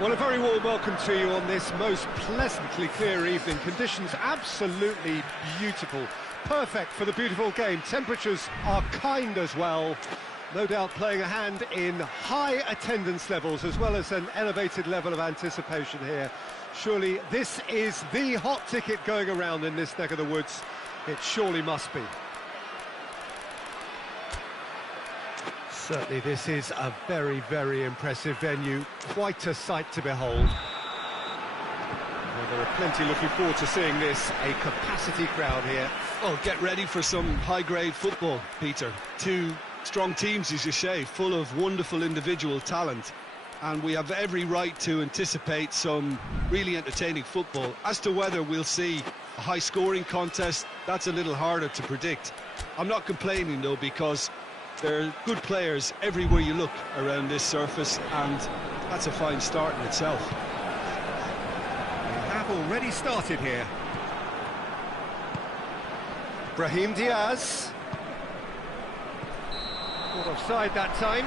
Well, a very warm welcome to you on this most pleasantly clear evening. Conditions absolutely beautiful. Perfect for the beautiful game. Temperatures are kind as well. No doubt playing a hand in high attendance levels as well as an elevated level of anticipation here. Surely this is the hot ticket going around in this neck of the woods. It surely must be. Certainly this is a very, very impressive venue. Quite a sight to behold. Well, there are plenty looking forward to seeing this. A capacity crowd here. Oh, get ready for some high-grade football, Peter. Two strong teams, as you say, full of wonderful individual talent. And we have every right to anticipate some really entertaining football. As to whether we'll see a high-scoring contest, that's a little harder to predict. I'm not complaining, though, because there are good players everywhere you look around this surface, and that's a fine start in itself. We have already started here. Brahim Diaz. Caught offside that time.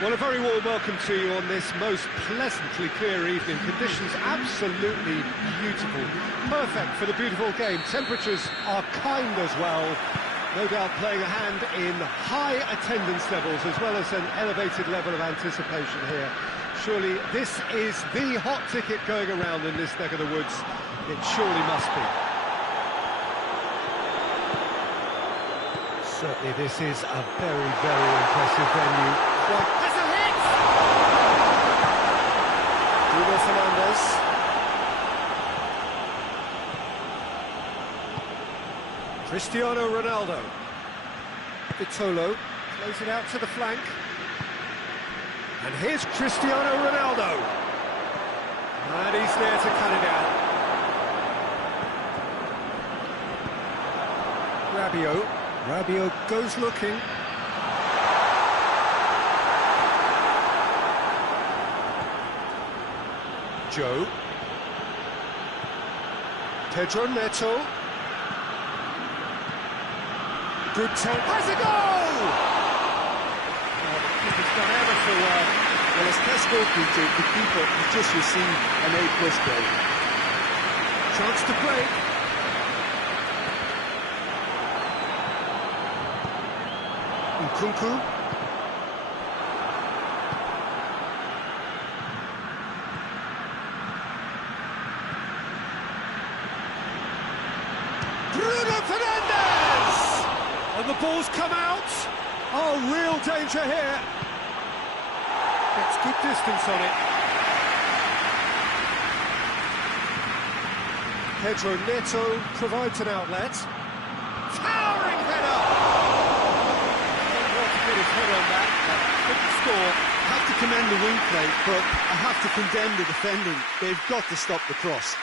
Well, a very warm welcome to you on this most pleasantly clear evening. Conditions absolutely beautiful. Perfect for the beautiful game. Temperatures are kind as well. No doubt playing a hand in high attendance levels as well as an elevated level of anticipation here. Surely this is the hot ticket going around in this neck of the woods. It surely must be. Certainly this is a very, very impressive venue. Has a hit! Bruno Fernandes. Cristiano Ronaldo. Vitolo plays it out to the flank. And here's Cristiano Ronaldo. And he's there to cut it out. Rabiot goes looking. Joe. Pedro Neto. Good take. Has a goal! Oh, the keeper's done ever so well. Well, as Tesco Peter, the keeper has just received an A+ grade. Chance to play. Nkunku. Bruno Fernandes! And the ball's come out. Oh, real danger here. Gets good distance on it. Pedro Neto provides an outlet. Towering header! Get his head on that, couldn't score. I have to commend the wing play, but I have to condemn the defending. They've got to stop the cross.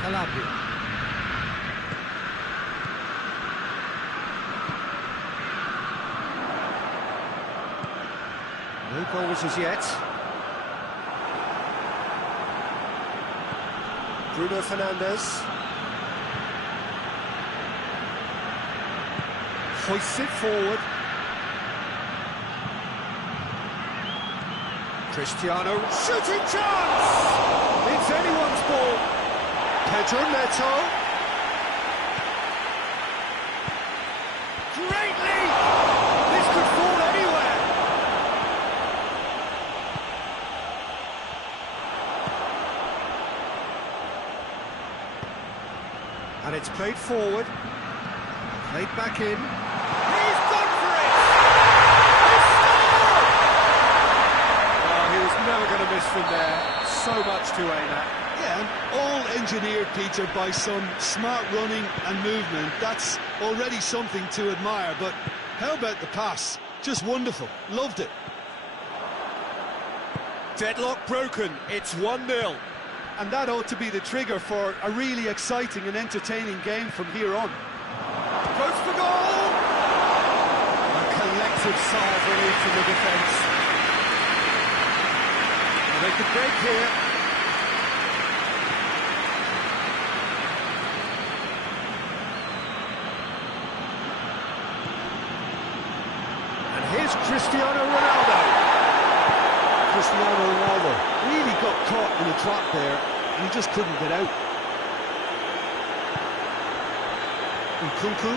Calabria. No goals as yet. Bruno Fernandes. Hoists it forward. Cristiano, shooting chance! It's anyone's ball. Pedro Neto. Great lead! This could fall anywhere. And it's played forward. Played back in. He's gone for it! He scored! Oh, he was never going to miss from there. So much to aim at. Yeah, all engineered, Peter, by some smart running and movement. That's already something to admire, but how about the pass? Just wonderful. Loved it. Deadlock broken. It's 1-0. And that ought to be the trigger for a really exciting and entertaining game from here on. Goes for goal! A collective sigh of relief from the defence. They could break here. Here's Cristiano Ronaldo. Cristiano Ronaldo really got caught in a trap there, and he just couldn't get out. Nkunku.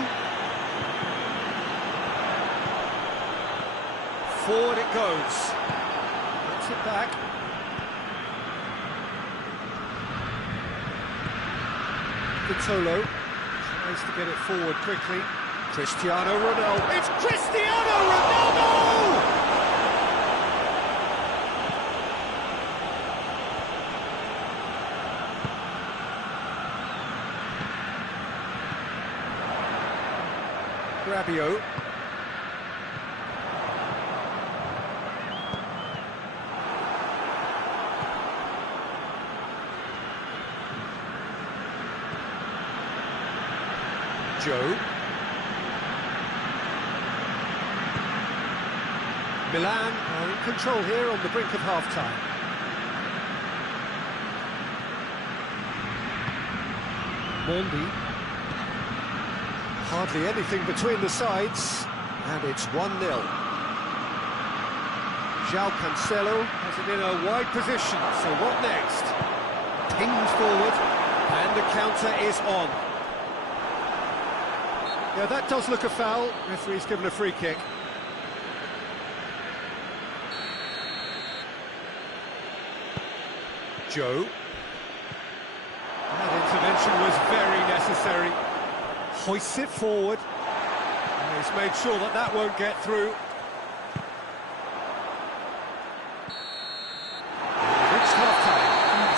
Forward it goes. Gets it back. Vitolo tries to get it forward quickly. Cristiano Ronaldo. It's Cristiano Ronaldo! Rabiot. Joe. Milan are in control here on the brink of half-time. Mondi. Hardly anything between the sides, and it's 1-0. João Cancelo has it in a wide position, so what next? Pinged forward, and the counter is on. Yeah, that does look a foul. Referee's given a free kick. Joe. That intervention was very necessary. Hoists it forward. And he's made sure that that won't get through. Reached half-time.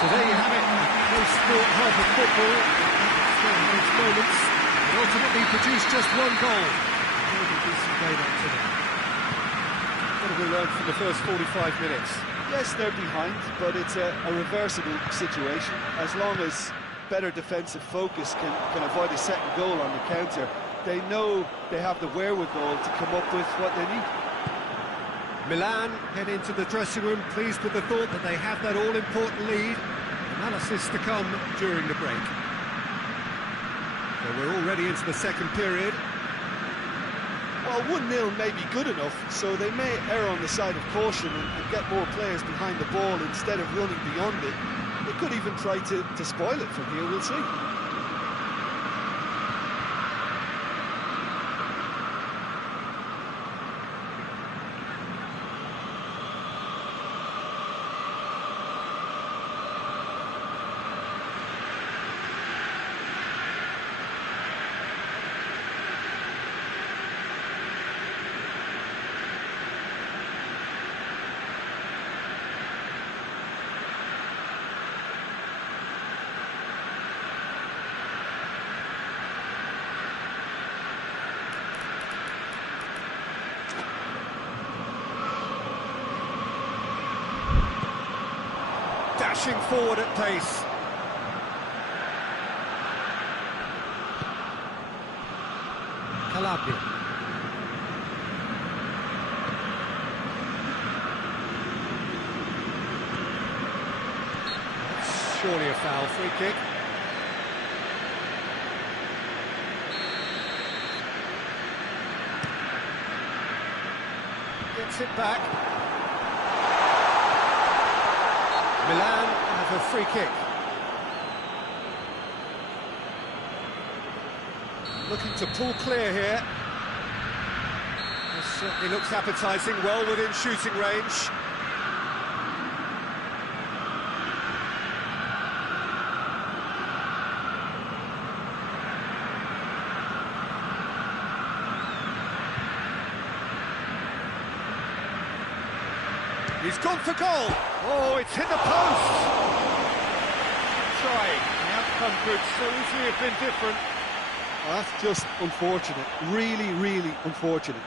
So there you have it. No sport half of football. Those moments. Ultimately produced just one goal. Very decent game up to now. What have we learned from the first 45 minutes? Yes, they're behind, but it's a reversible situation. As long as better defensive focus can avoid a second goal on the counter, they know they have the wherewithal to come up with what they need. Milan head into the dressing room pleased with the thought that they have that all-important lead. Analysis to come during the break. So we're already into the second period. Well, 1-0 may be good enough, so they may err on the side of caution and get more players behind the ball instead of running beyond it. They could even try to spoil it from here, we'll see. Dashing forward at pace. Calabria. That's surely a foul. Free kick. Gets it back. Milan have a free kick. Looking to pull clear here. This certainly looks appetising, well within shooting range. He's gone for goal. Oh, it's hit the post. Trying. The outcome could so easily have been different. Well, that's just unfortunate. Really, really unfortunate.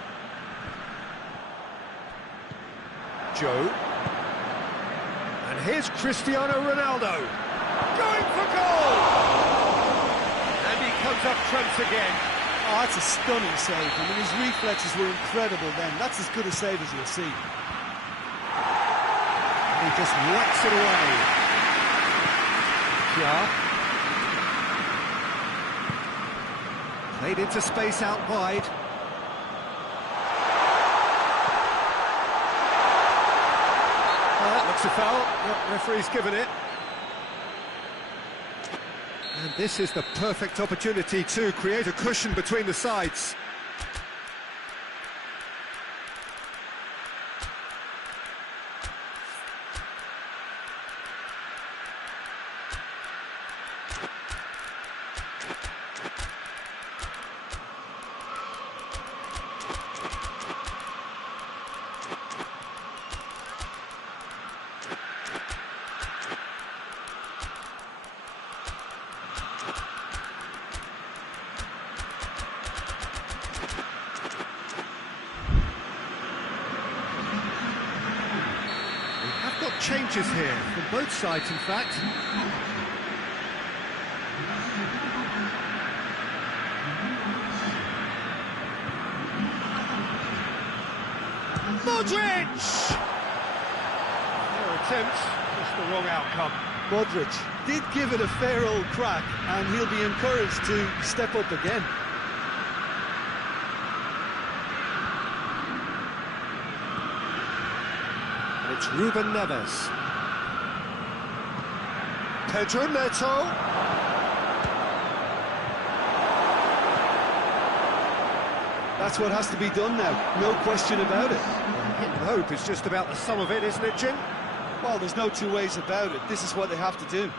Joe. And here's Cristiano Ronaldo. Going for goal. And he comes up trumps again. Oh, that's a stunning save. I mean, his reflexes were incredible then. That's as good a save as you'll see. He just whacks it away. Yeah. Played into space out wide. That looks a foul. Yep, referee's given it. And this is the perfect opportunity to create a cushion between the sides. challenges here, from both sides, in fact. Modric! Their attempt, just the wrong outcome. Modric did give it a fair old crack, and he'll be encouraged to step up again. And it's Ruben Neves. Pedro Neto. That's what has to be done now, no question about it. Hit and hope is just about the sum of it, isn't it, Jim? Well, there's no two ways about it. This is what they have to do.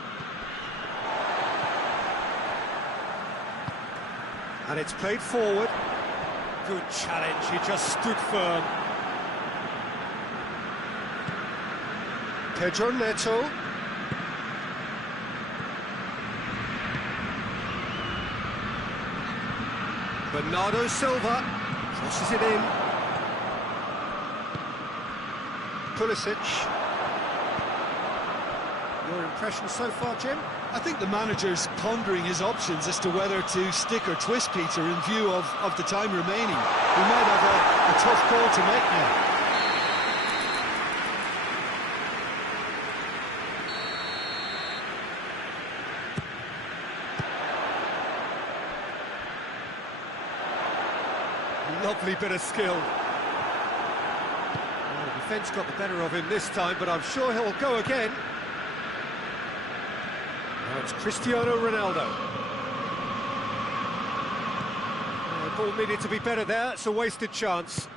And it's played forward. Good challenge, he just stood firm. Pedro Neto. Bernardo Silva crosses it in. Pulisic. Your impression so far, Jim? I think the manager's pondering his options as to whether to stick or twist Peter in view of the time remaining. He might have a tough call to make now. Lovely bit of skill. Well, the defence got the better of him this time, but I'm sure he'll go again. Now it's Cristiano Ronaldo. The ball needed to be better there, it's a wasted chance.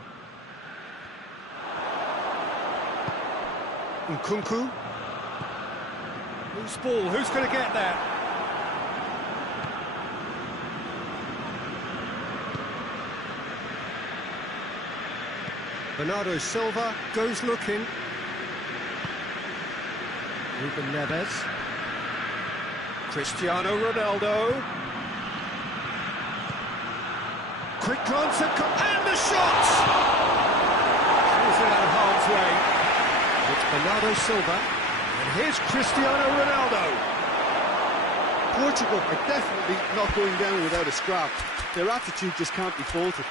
Nkunku. Loose ball, who's going to get there? Bernardo Silva goes looking. Ruben Neves. Cristiano Ronaldo. Quick glance at... and the shot! He's out of harm's way. It's Bernardo Silva. And here's Cristiano Ronaldo. Portugal are definitely not going down without a scrap. Their attitude just can't be faulted.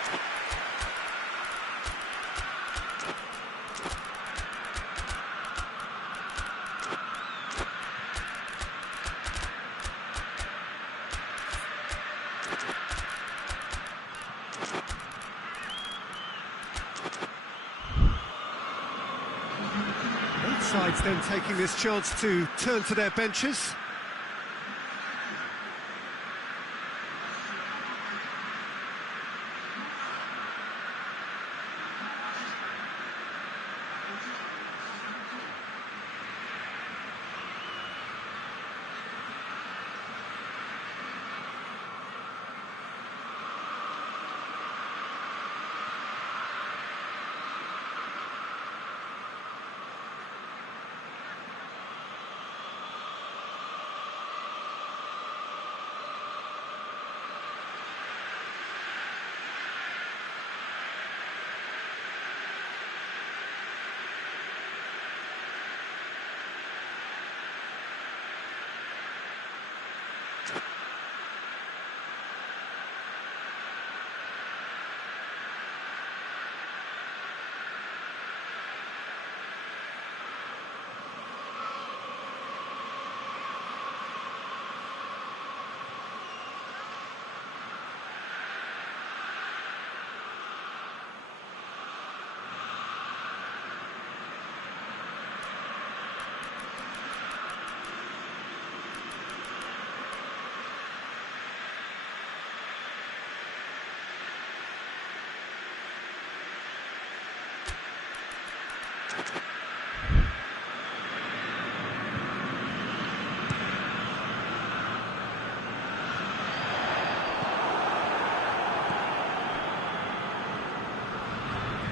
Both sides then taking this chance to turn to their benches.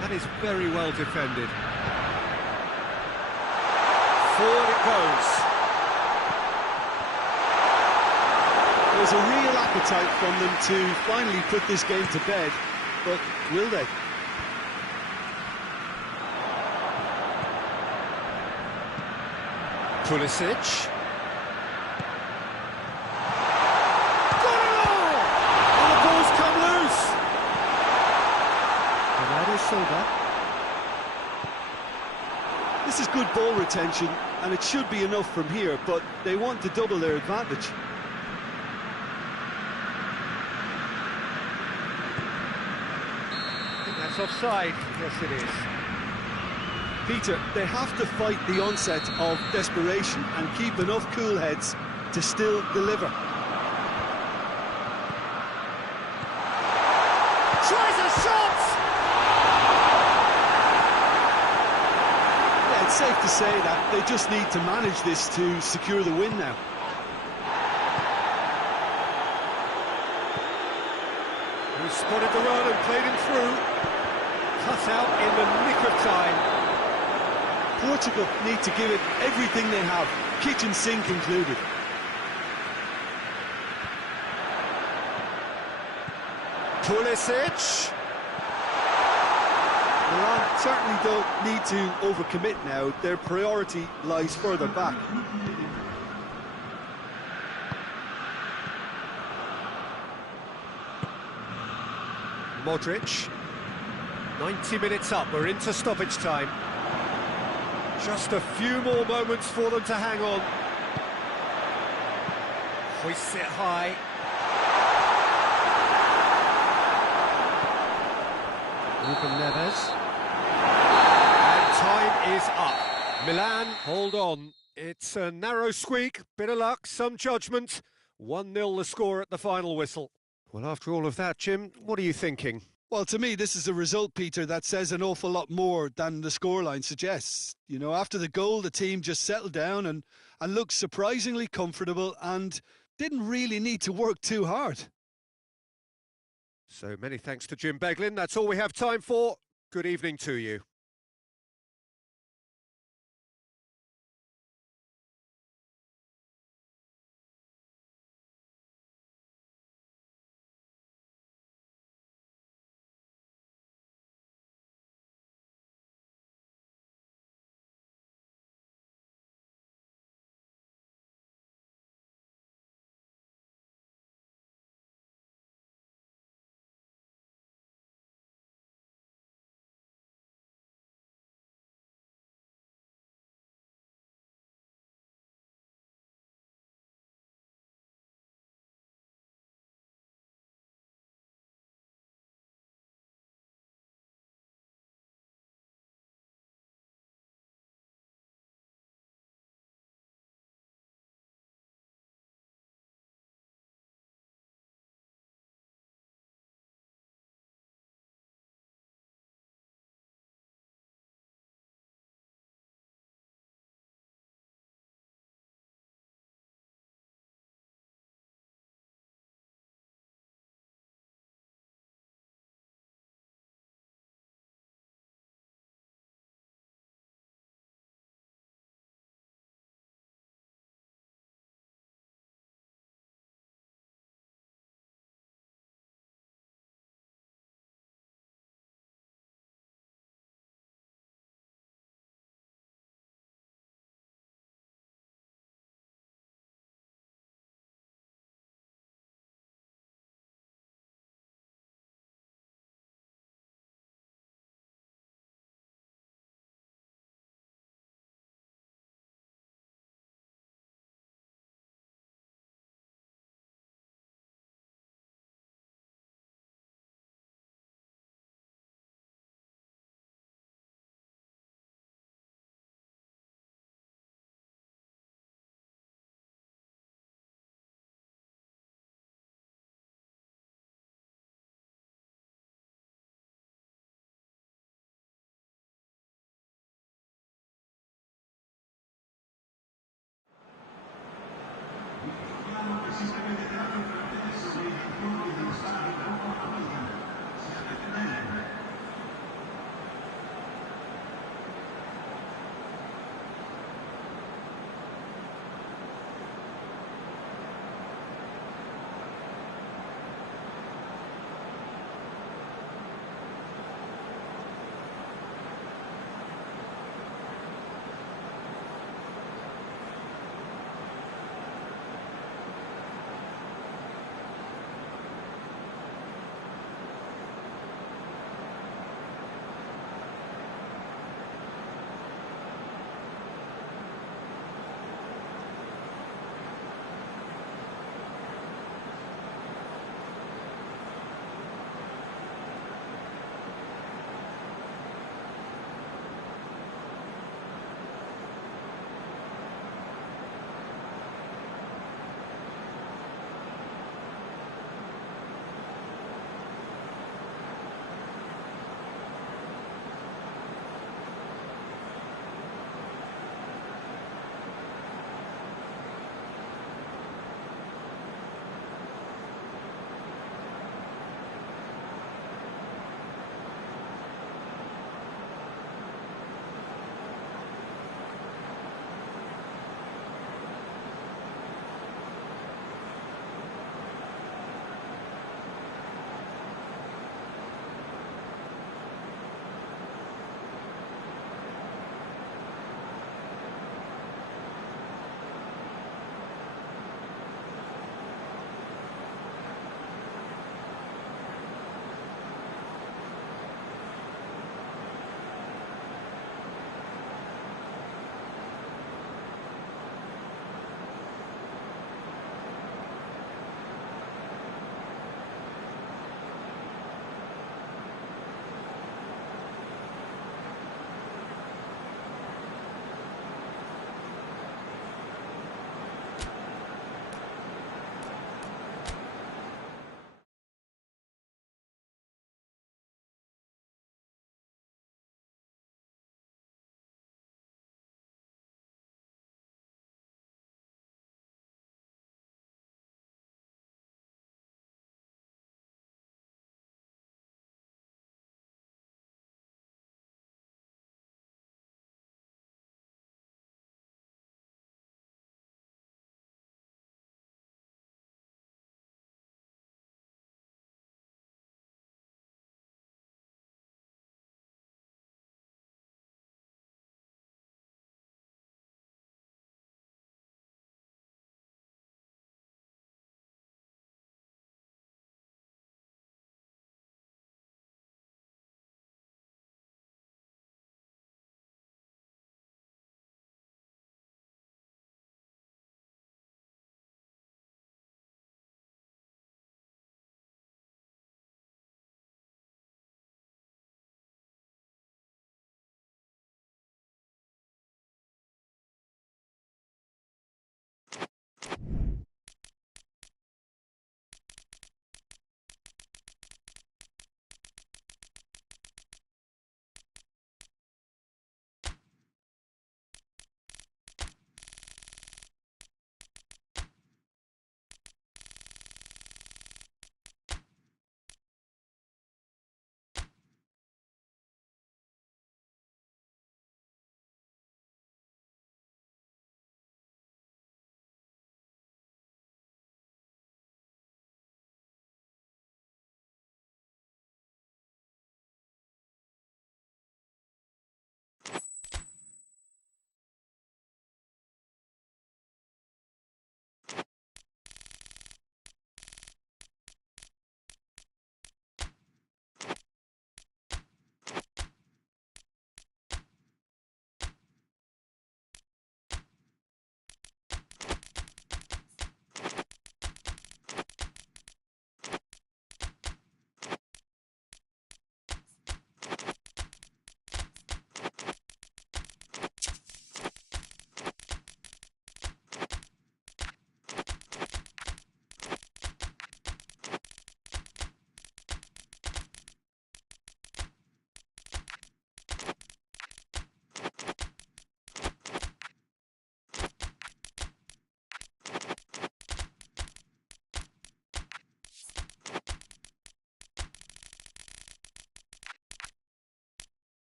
That is very well defended. Forward it goes. There's a real appetite from them to finally put this game to bed, but will they? Pulisic. Got it all! And the ball's come loose. Bernardo Silva. This is good ball retention, and it should be enough from here, but they want to double their advantage. I think that's offside. Yes, it is. Peter, they have to fight the onset of desperation and keep enough cool heads to still deliver. Tries a shot! Yeah, it's safe to say that they just need to manage this to secure the win now. Who spotted the run and played him through. Cut out in the nick of time. Portugal need to give it everything they have, kitchen sink included. Pulisic. Milan certainly don't need to overcommit now. Their priority lies further back. Modric. 90 minutes up, we're into stoppage time. Just a few more moments for them to hang on. Hoists it high. Ruben Neves. And time is up. Milan, hold on. It's a narrow squeak, bit of luck, some judgment. 1-0 the score at the final whistle. Well, after all of that, Jim, what are you thinking? Well, to me, this is a result, Peter, that says an awful lot more than the scoreline suggests. You know, after the goal, the team just settled down and looked surprisingly comfortable and didn't really need to work too hard. So many thanks to Jim Beglin. That's all we have time for. Good evening to you.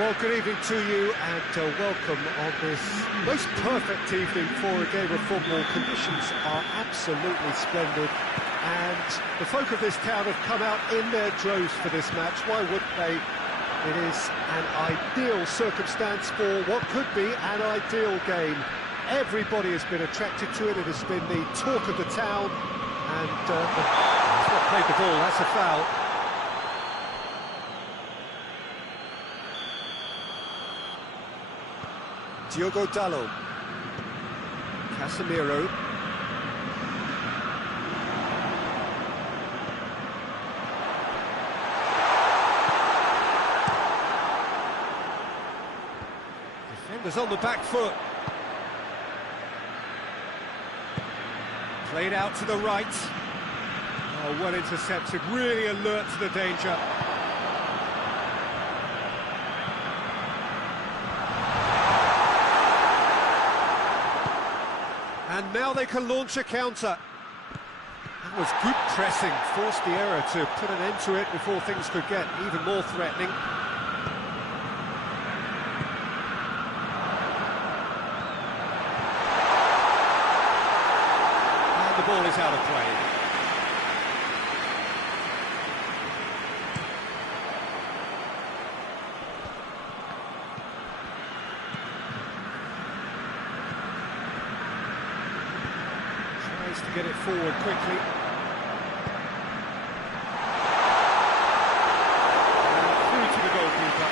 Well, good evening to you and welcome on this most perfect evening for a game of football. Conditions are absolutely splendid and the folk of this town have come out in their droves for this match. Why wouldn't they? It is an ideal circumstance for what could be an ideal game. Everybody has been attracted to it. It has been the talk of the town and he's not played the ball, that's a foul. Diogo Dalot, Casemiro, defenders on the back foot, played out to the right, oh, well intercepted, really alert to the danger. And now they can launch a counter. That was good pressing, forced the error to put an end to it before things could get even more threatening. And the ball is out of play. To get it forward quickly. And through to the goalkeeper.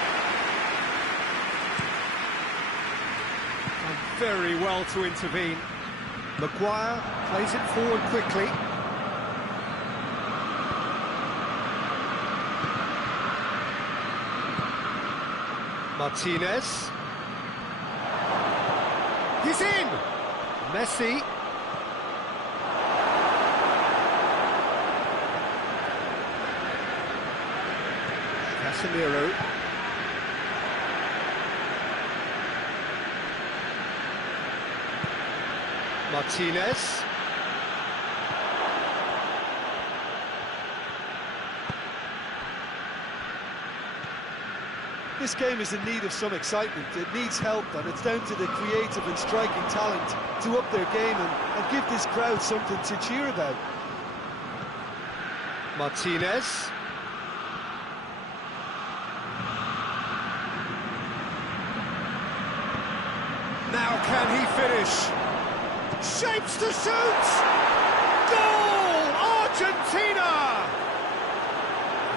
Done very well to intervene. Maguire plays it forward quickly. Martinez. He's in! Messi. Casemiro. Martinez. This game is in need of some excitement. It needs help, and it's down to the creative and striking talent to up their game and give this crowd something to cheer about. Martinez. Now can he finish? Shapes to shoot! Goal! Argentina!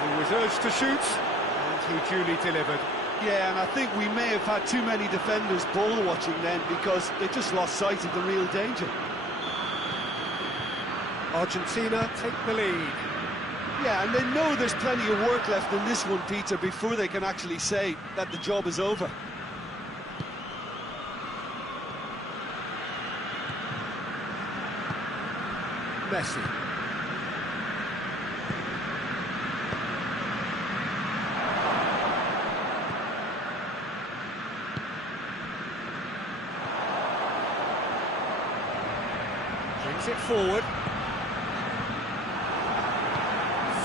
He was urged to shoot, and he duly delivered. Yeah, and I think we may have had too many defenders ball watching then because they just lost sight of the real danger. Argentina take the lead. Yeah, and they know there's plenty of work left in this one, Peter, before they can actually say that the job is over. Messi. Brings it forward.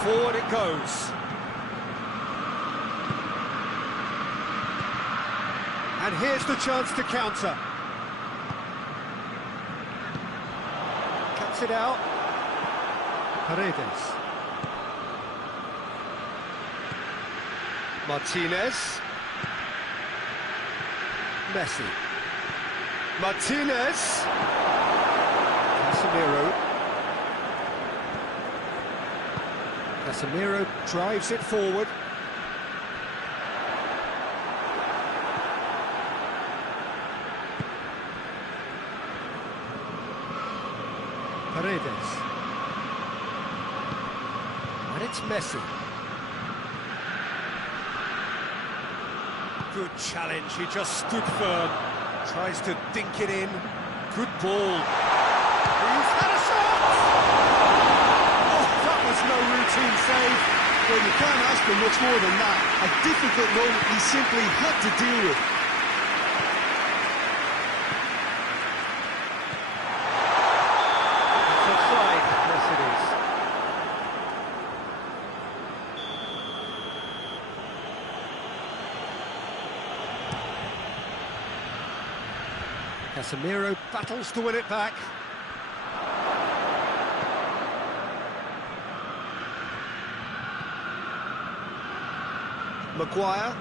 Forward it goes. And here's the chance to counter. Cuts it out. Paredes. Martinez. Messi. Martinez. Casemiro. Casemiro drives it forward. Paredes. And it's Messi. Good challenge, he just stood firm. Tries to dink it in. Good ball. He's had a shot! Oh, that was no routine save. Well, you can't ask for much more than that. A difficult moment he simply had to deal with. It's offside. Yes, it is. Casemiro battles to win it back. Maguire.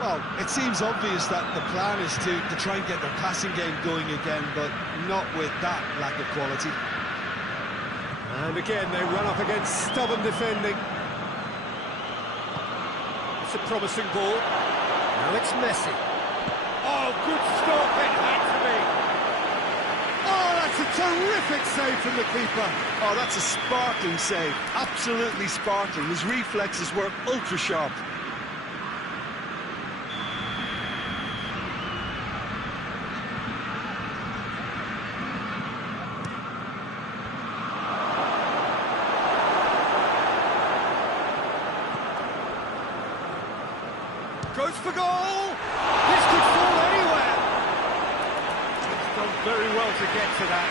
Well, it seems obvious that the plan is to try and get their passing game going again, but not with that lack of quality. And again, they run up against stubborn defending. It's a promising ball. Now it's Messi. Oh, good stop it had to be. Oh, that's a terrific save from the keeper. Oh, that's a sparkling save. Absolutely sparkling. His reflexes were ultra sharp. Goes for goal! This could fall anywhere! He's done very well to get to that.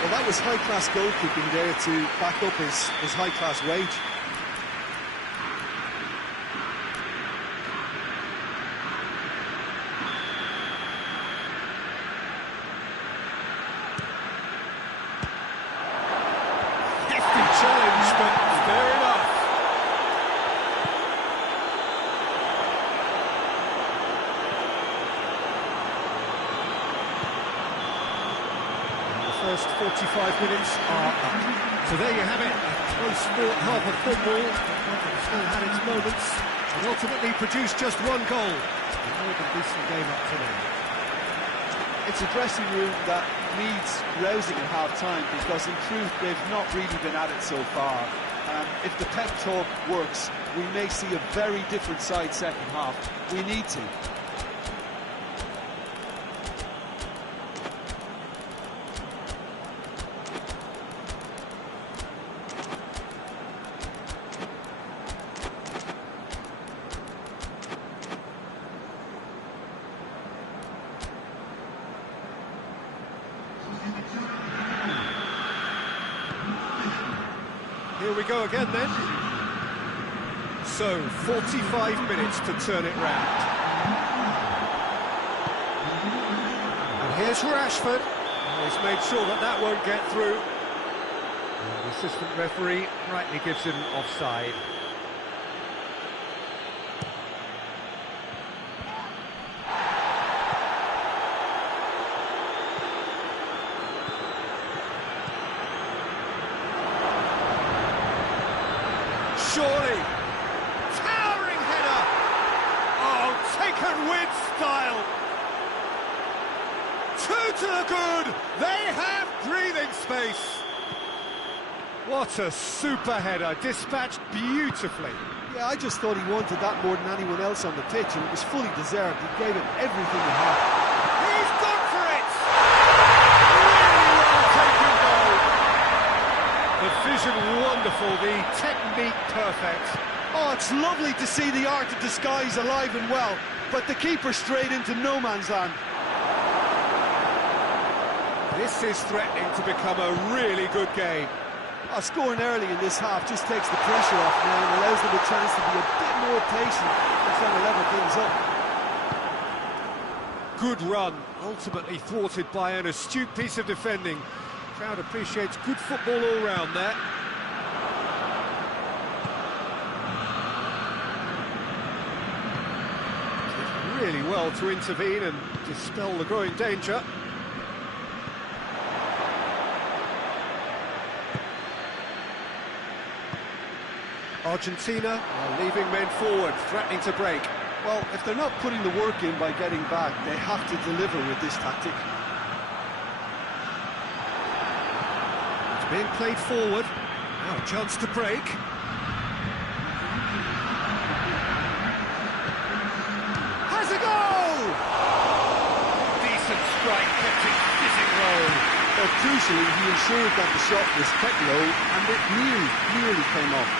Well, that was high-class goalkeeping there to back up his high-class wage. Hefty challenge, but fair enough. First 45 minutes are up. So there you have it, a close-fought half of football. Still had its moments, and ultimately produced just one goal. More than decent game up to now. It's a dressing room that needs rousing at half-time, because in truth they've not really been at it so far. If the pep talk works, we may see a very different side second half. We need to. Here we go again then. So, 45 minutes to turn it round. And here's Rashford. He's made sure that that won't get through. And the assistant referee rightly gives him offside. Surely, towering header. Oh, taken with style. Two to the good. They have breathing space. What a super header, dispatched beautifully. Yeah, I just thought he wanted that more than anyone else on the pitch, and it was fully deserved. He gave it everything he had. He's gone for it. Really well taken goal. The vision wonderful, the technique perfect. Oh, it's lovely to see the art of disguise alive and well, but the keeper straight into no man's land. This is threatening to become a really good game. Scoring early in this half just takes the pressure off now and allows them a chance to be a bit more patient and trying to level things up. Good run, ultimately thwarted by an astute piece of defending. Crowd appreciates good football all round there. Did really well to intervene and dispel the growing danger. Argentina are leaving men forward, threatening to break. Well, if they're not putting the work in by getting back, they have to deliver with this tactic. It's being played forward. Now a chance to break. Has a goal! Decent strike, kept it fizzing low. But crucially, he ensured that the shot was kept low and it nearly came off.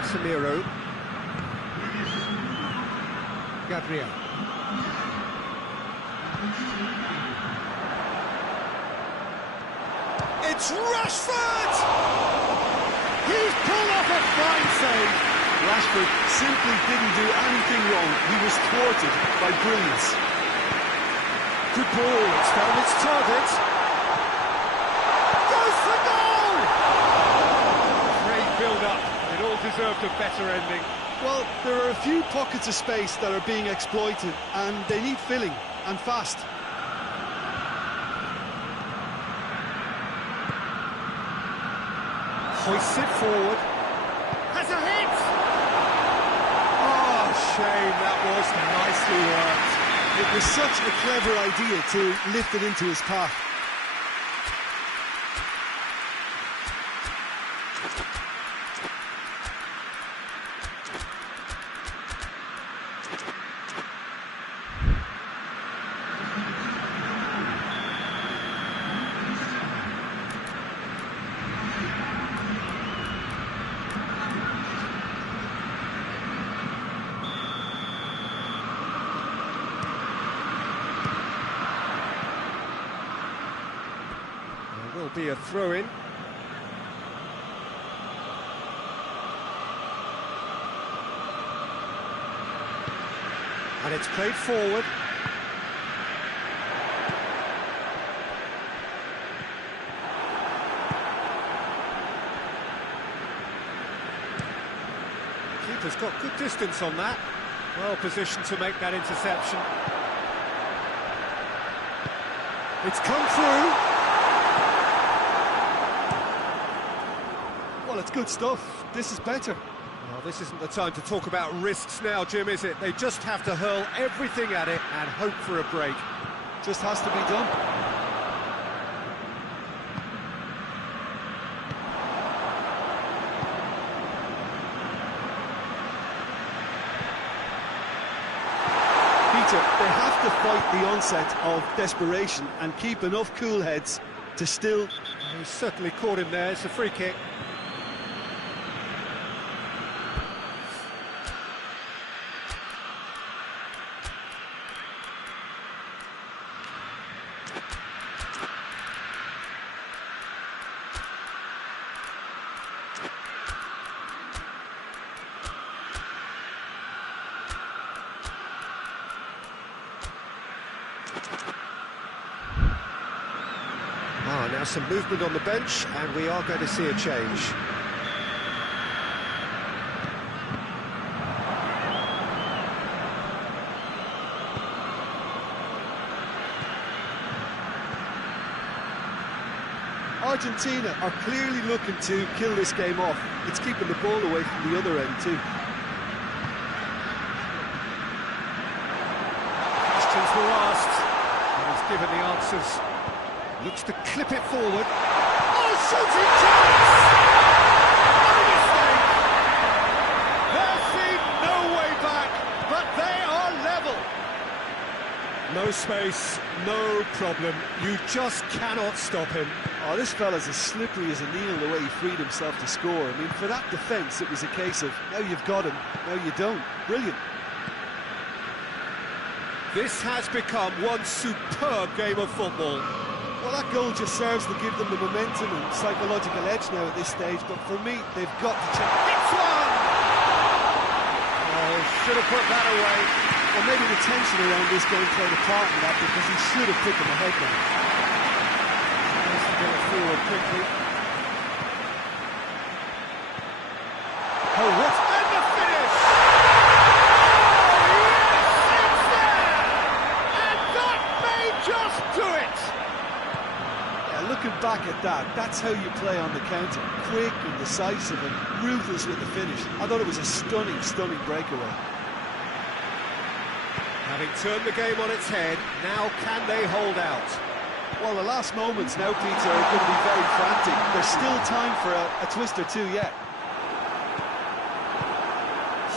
Casemiro. Gabriel. It's Rashford! He's pulled off a fine save. Rashford simply didn't do anything wrong. He was thwarted by brilliance. Good ball, it's found its target. Goes for goal! Great build-up. It all deserved a better ending. Well, there are a few pockets of space that are being exploited, and they need filling, and fast. Hoists it forward. Has a hit! Oh, shame, that was nicely worked. It was such a clever idea to lift it into his path. There will be a throw-in. And it's played forward. Keeper's got good distance on that. Well positioned to make that interception. It's come through. Well, it's good stuff. This is better. Well, this isn't the time to talk about risks now, Jim, is it? They just have to hurl everything at it and hope for a break. Just has to be done. Peter, they have to fight the onset of desperation and keep enough cool heads to still... He's certainly caught him there. It's a free kick. Now some movement on the bench, and we are going to see a change. Argentina are clearly looking to kill this game off. It's keeping the ball away from the other end too. Questions were asked, and he's given the answers. Looks to clip it forward. Oh, shooting chance! No mistake! There seemed no way back, but they are level. No space, no problem. You just cannot stop him. Oh, this fella's as slippery as a needle the way he freed himself to score. I mean, for that defence, it was a case of, now you've got him, now you don't. Brilliant. This has become one superb game of football. Well, that goal just serves to give them the momentum and psychological edge now at this stage, but for me, they've got to check. It's one! Oh, should have put that away. Well, maybe the tension around this game played a part in that, because he should have put them ahead now. Nice to get it forward quickly. Oh, what? And the finish! Oh, yes, it's there! And that may just do it! Looking back at that, That's how you play on the counter. Quick and decisive and ruthless with the finish. I thought it was a stunning, stunning breakaway. Having turned the game on its head, now can they hold out? Well, the last moments now, Peter, are going to be very frantic. There's still time for a twist or two yet.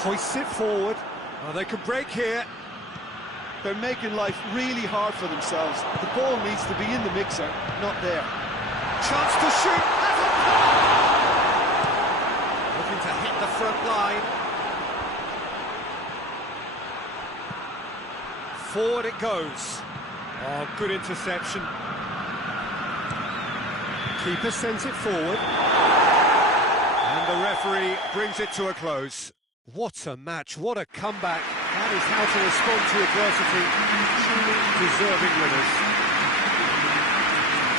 Hoists it forward. Oh, they could break here. They're making life really hard for themselves. The ball needs to be in the mixer, not there. Chance to shoot. Has a goal! Looking to hit the front line. Forward it goes. Oh, good interception. Keeper sends it forward. And the referee brings it to a close. What a match, what a comeback. That is how to respond to adversity. Truly deserving winners.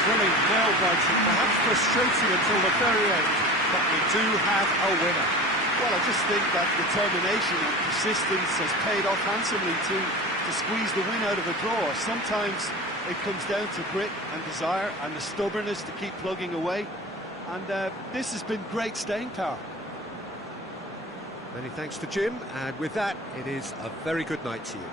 Thrilling, nail-biting, perhaps frustrating until the very end, but we do have a winner. Well, I just think that determination and persistence has paid off handsomely to squeeze the win out of a draw. Sometimes it comes down to grit and desire and the stubbornness to keep plugging away. And this has been great staying power. Many thanks to Jim, and with that, it is a very good night to you.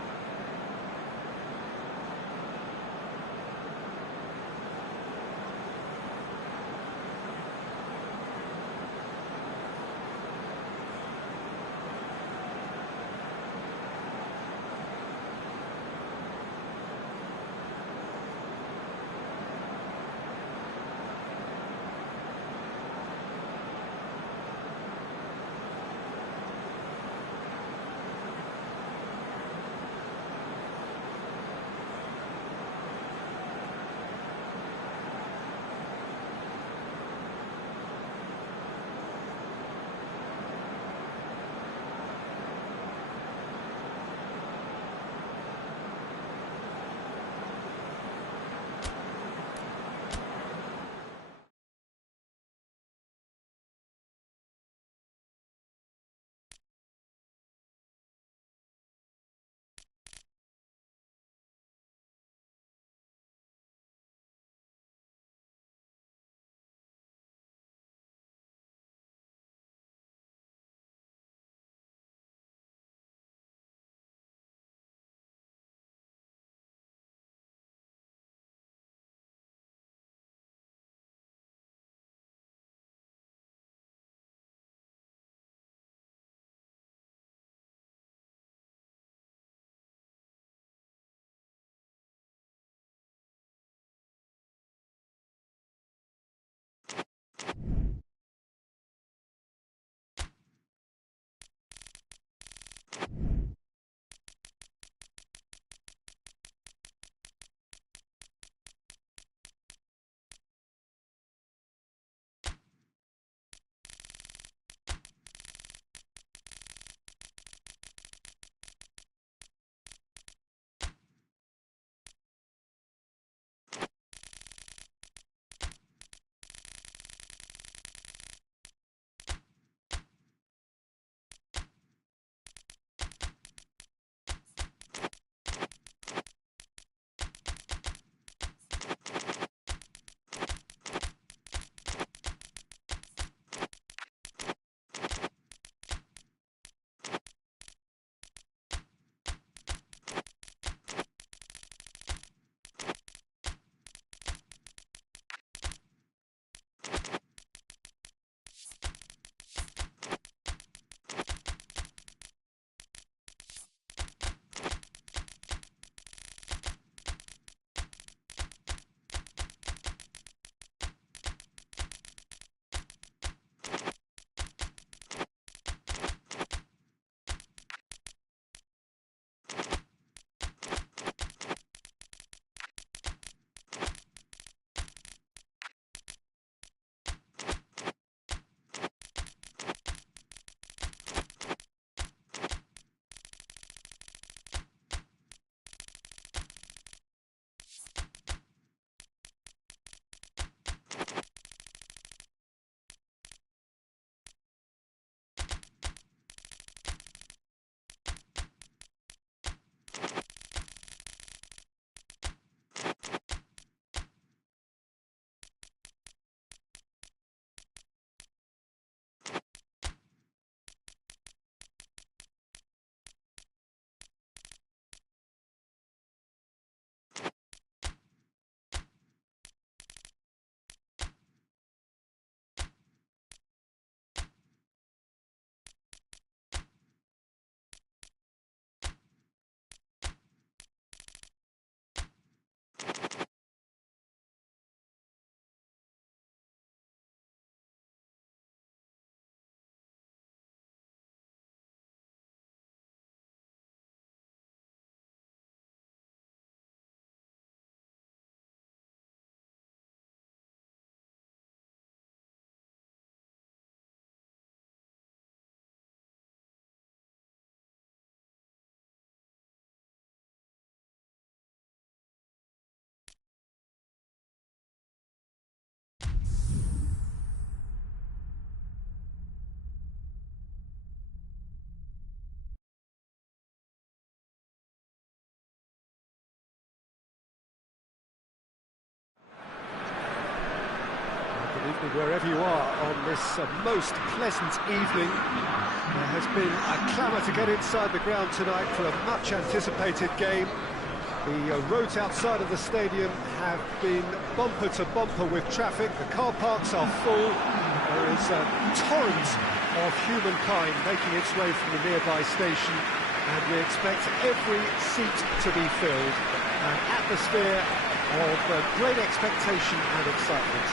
Wherever you are on this most pleasant evening, there has been a clamour to get inside the ground tonight for a much-anticipated game. The roads outside of the stadium have been bumper to bumper with traffic. The car parks are full. There is a torrent of humankind making its way from the nearby station, and we expect every seat to be filled. An atmosphere of great expectation and excitement.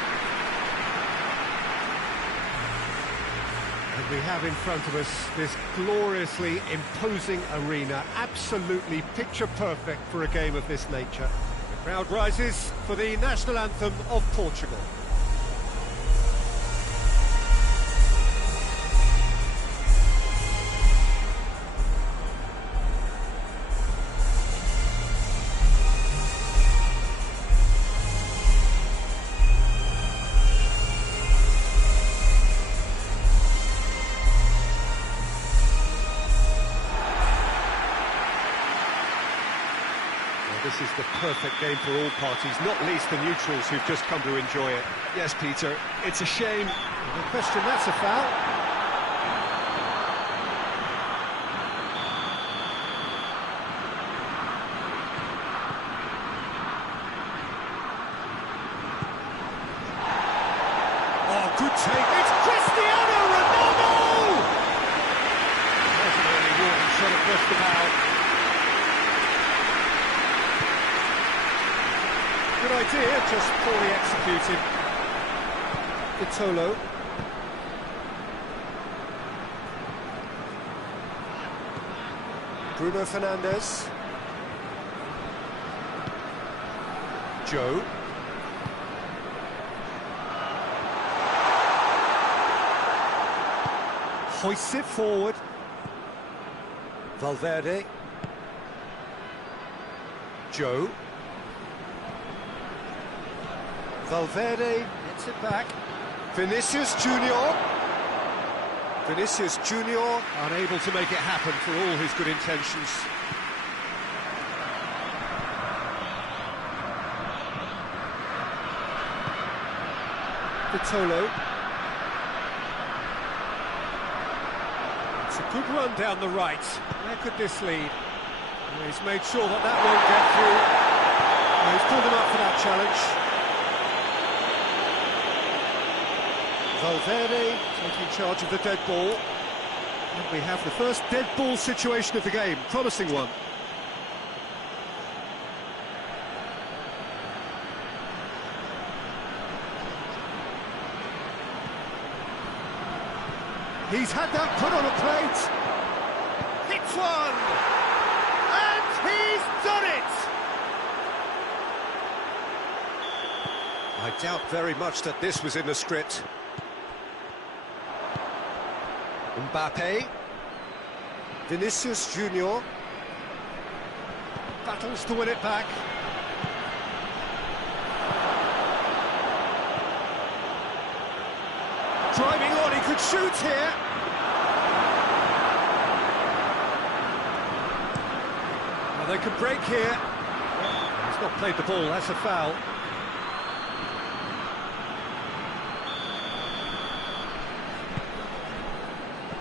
And we have in front of us this gloriously imposing arena, absolutely picture perfect for a game of this nature. The crowd rises for the national anthem of Portugal. This is the perfect game for all parties, not least the neutrals who've just come to enjoy it. Yes, Peter, it's a shame. No question, that's a foul. Oh, good take. It's Cristiano Ronaldo! Wasn't really warning shot across the bow. Good idea, just poorly executed. Vitolo. Bruno Fernandes. Joe. Hoists it forward. Valverde. Joe. Valverde gets it back. Vinicius Junior. Vinicius Junior unable to make it happen for all his good intentions. Vitolo. It's a good run down the right. Where could this lead? Well, he's made sure that that won't get through. Well, he's pulled him up for that challenge. Valverde taking charge of the dead ball. And we have the first dead ball situation of the game. Promising one. He's had that put on a plate. Hits one! And he's done it! I doubt very much that this was in the script. Mbappe. Vinicius Junior. Battles to win it back. Driving on, he could shoot here. Well, they could break here. He's not played the ball, that's a foul.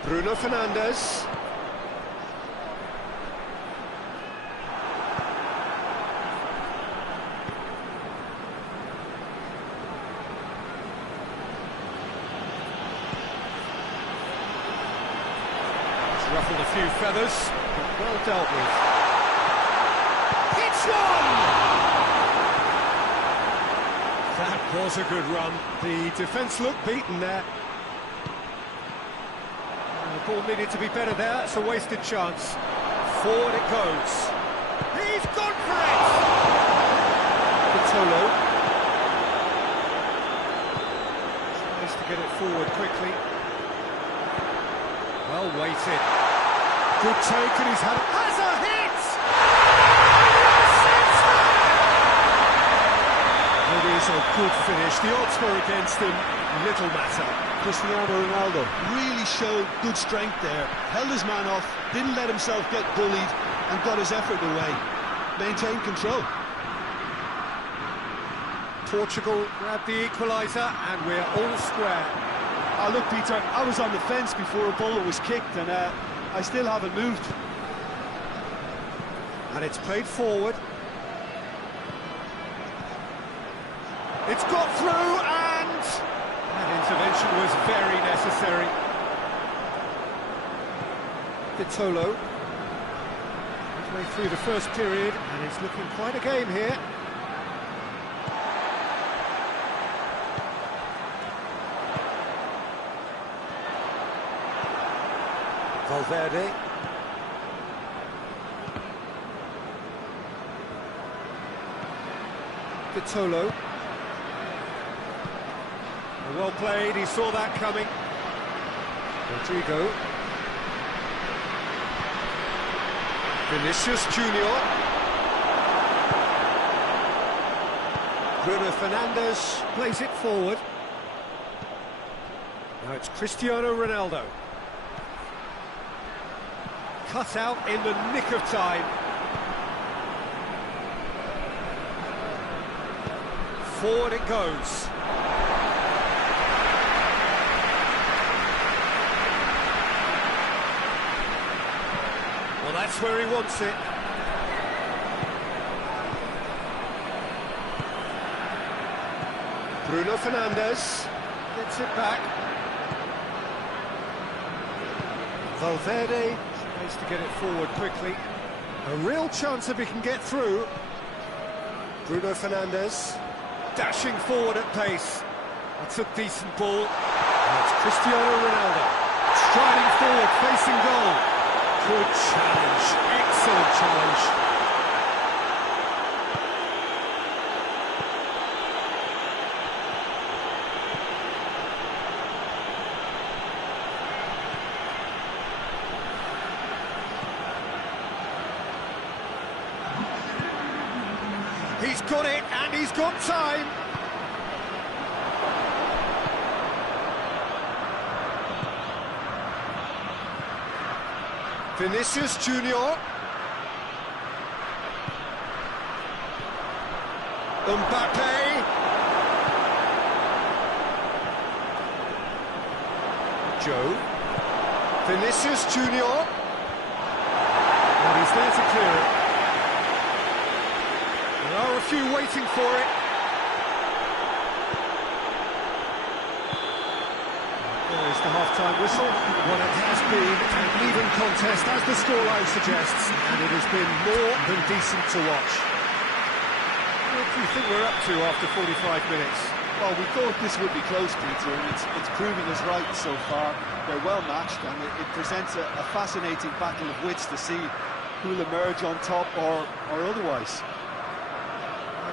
Bruno Fernandes. He's ruffled a few feathers, but well dealt with. Hits one! That was a good run. The defence looked beaten there. The ball needed to be better there, it's a wasted chance. Forward it goes. He's gone for it! Vitolo. Tries to get it forward quickly. Well weighted. Good take, and he's had... Has a hit! It is a good finish. The odds were against him. Little matter. Cristiano Ronaldo really showed good strength there, held his man off, didn't let himself get bullied and got his effort away, maintained control. Portugal grab the equaliser, and we're all square. Look, Peter, I was on the fence before a ball was kicked, and I still haven't moved. And it's played forward. It's got through, and that intervention was very necessary. Vitolo, midway through the first period, and it's looking quite a game here. Valverde. Vitolo. Well played, he saw that coming. Rodrigo. Vinicius Junior. Bruno Fernandes plays it forward. Now it's Cristiano Ronaldo. Cut out in the nick of time. Forward it goes. Well, that's where he wants it. Bruno Fernandes gets it back. Valverde tries to get it forward quickly. A real chance if he can get through. Bruno Fernandes dashing forward at pace. That's a decent ball. And it's Cristiano Ronaldo striding forward, facing goal. Good challenge, excellent challenge. He's got it, and he's got time. Vinicius Junior. Mbappe. Joe. Vinicius Junior. And he's there to clear it. There are a few waiting for it. There is the half-time whistle. Well, it has been an even contest, as the scoreline suggests, and it has been more than decent to watch. What do you think we're up to after 45 minutes? Well, we thought this would be close, Peter, and it's proving us right so far. They're well matched, and it presents a fascinating battle of wits to see who'll emerge on top or otherwise.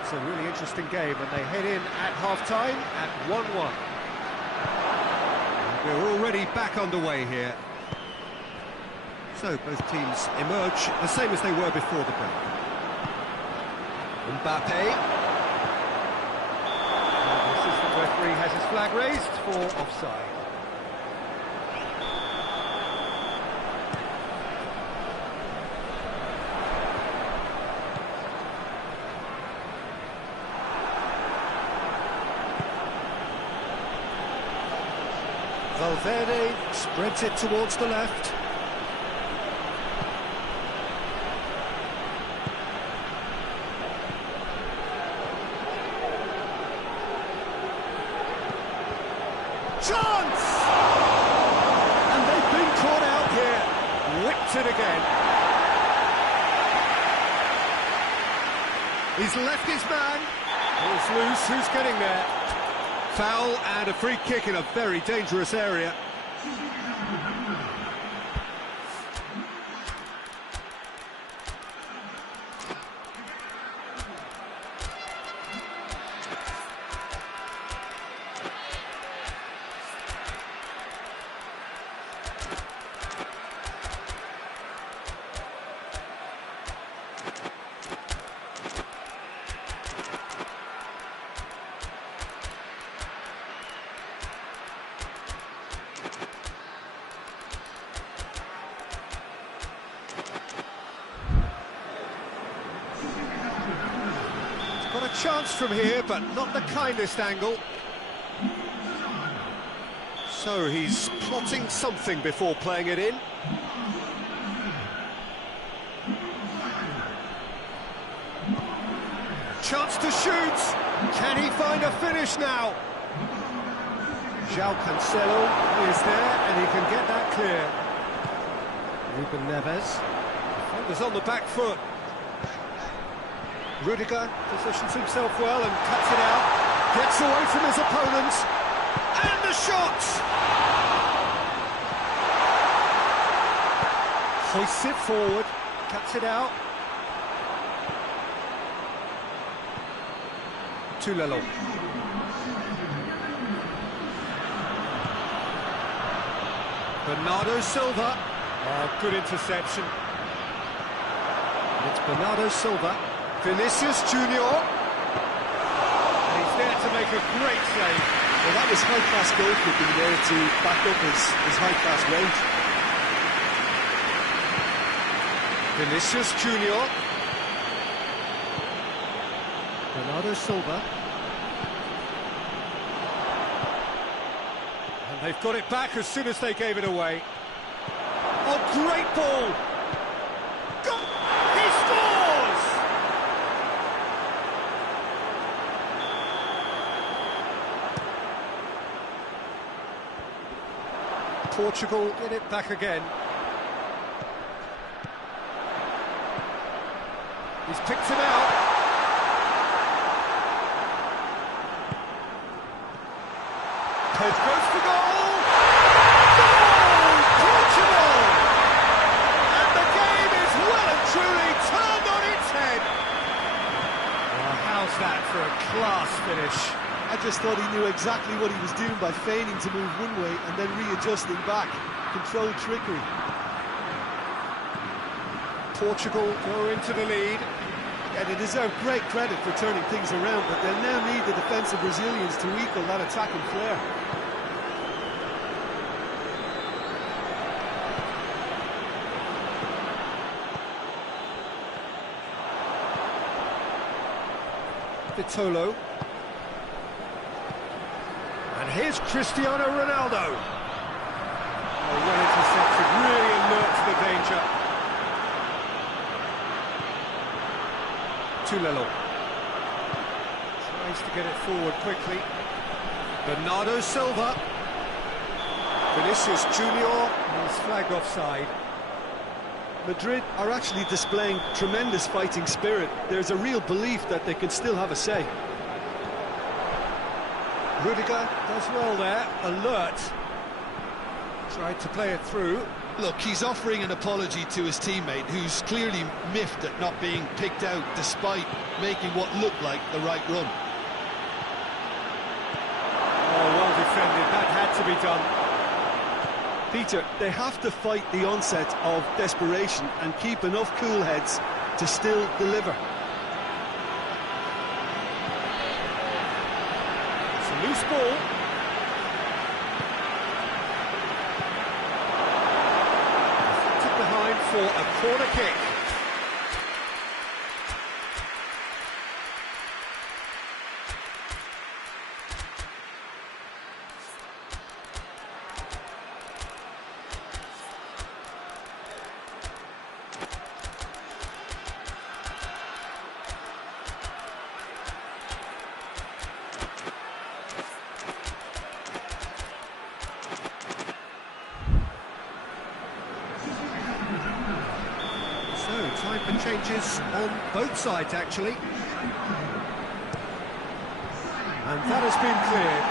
It's a really interesting game, and they head in at half-time at 1-1. We're already back underway here. So both teams emerge the same as they were before the break. Mbappe. And the assistant referee has his flag raised for offside. Valverde spreads it towards the left. Chance! And they've been caught out here. Whipped it again. He's left his man. Ball's loose. Who's getting there? Foul and a free kick in a very dangerous area. chance from here, but not the kindest angle. So he's plotting something before playing it in. Chance to shoot. Can he find a finish now? João Cancelo is there, and he can get that clear. Ruben Neves. Defenders on the back foot. Rudiger positions himself well and cuts it out. Gets away from his opponents. And the shot! Hoists it forward. Cuts it out. Tulelo. Bernardo Silva. Oh, good interception. It's Bernardo Silva. Vinicius Junior. And he's there to make a great save. Well, that was high-class goalkeeping there to back up his high-class range. Vinicius Junior. Bernardo Silva. And they've got it back as soon as they gave it away. Oh, great ball! He scores! Portugal get it back again. He's picked him out. Pez goes for goal! Goal! Portugal! And the game is well and truly turned on its head. Well, how's that for a class finish? I just thought he knew exactly what he was doing by feigning to move one way and then readjusting back. Controlled trickery. Portugal go into the lead. Yeah, they deserve great credit for turning things around, but they'll now need the defensive resilience to equal that attacking flair. Vitolo. And here's Cristiano Ronaldo. Oh, well intercepted, really alert to the danger. Tulelo. Tries to get it forward quickly. Bernardo Silva. Vinicius Junior is flagged offside. Madrid are actually displaying tremendous fighting spirit. There's a real belief that they can still have a say. Rudiger does well there, alert. Tried to play it through. Look, he's offering an apology to his teammate, who's clearly miffed at not being picked out despite making what looked like the right run. Oh, well defended, that had to be done. Peter, they have to fight the onset of desperation and keep enough cool heads to still deliver. It's a loose ball. Took behind for a corner kick. Time for changes on both sides, actually. And that has been cleared.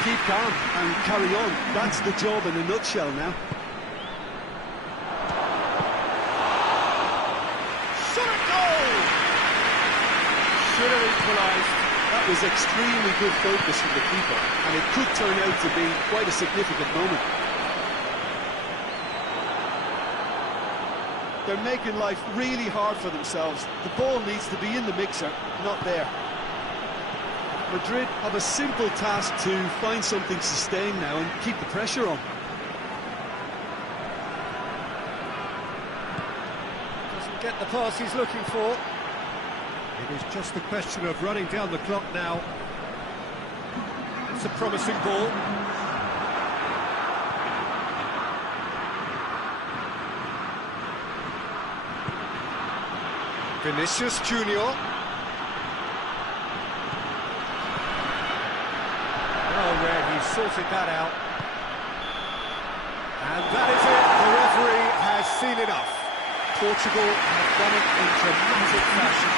Keep calm and carry on. That's the job in a nutshell now. Shot at goal! Should have equalised. That was extremely good focus from the keeper, and it could turn out to be quite a significant moment. They're making life really hard for themselves. The ball needs to be in the mixer, not there. Madrid have a simple task to find something sustained now and keep the pressure on. Doesn't get the pass he's looking for. It is just the question of running down the clock now. It's a promising ball. Vinicius Junior. Oh, where he sorted that out. And that is it. The referee has seen enough. Portugal have done it in dramatic fashion.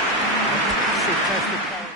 A massive test of power.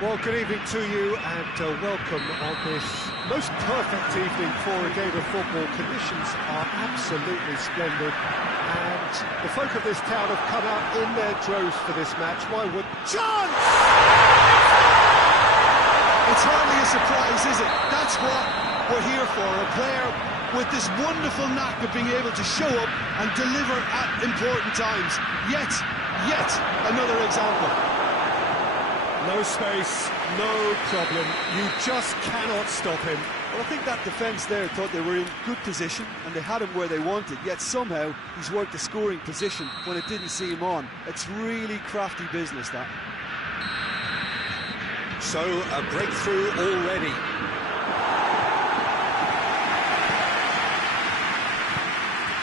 Well, good evening to you and welcome on this most perfect evening for a game of football. Conditions are absolutely splendid and the folk of this town have come out in their droves for this match. Why would... Chance! It's hardly a surprise, is it? That's what we're here for. A player with this wonderful knack of being able to show up and deliver at important times. Yet another example. No space, no problem. You just cannot stop him. Well, I think that defence there thought they were in good position and they had him where they wanted, yet somehow he's worked the scoring position when it didn't see him on. It's really crafty business, that. So, a breakthrough already.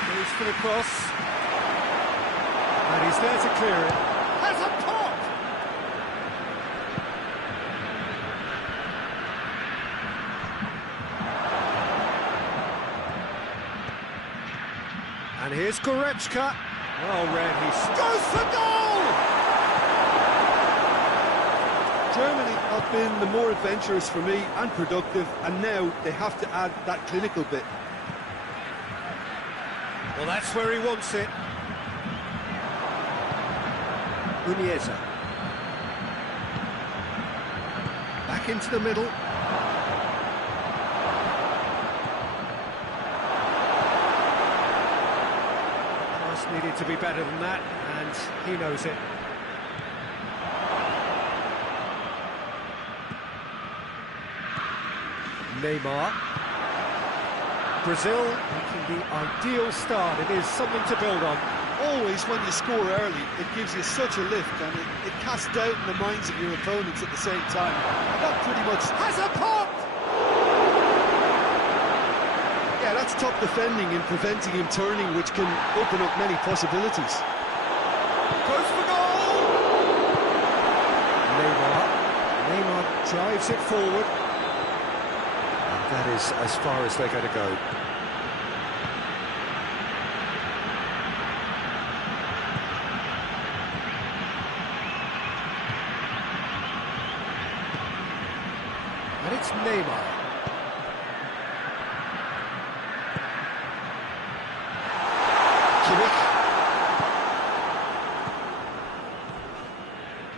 Goes for the cross. And he's there to clear it. Has a pop! And here's Goretzka. Well read, he goes for goal! Germany have been the more adventurous for me and productive, and now they have to add that clinical bit. Well, that's where he wants it. Unieza. Back into the middle. Pass needed to be better than that, and he knows it. Neymar. Brazil making the ideal start. It is something to build on. Always when you score early, it gives you such a lift, and it casts doubt in the minds of your opponents at the same time. And that pretty much has a pop! Yeah, that's top defending and preventing him turning, which can open up many possibilities. Goes for goal! Neymar drives it forward. That is as far as they're going to go. And it's Neymar. Kimmich.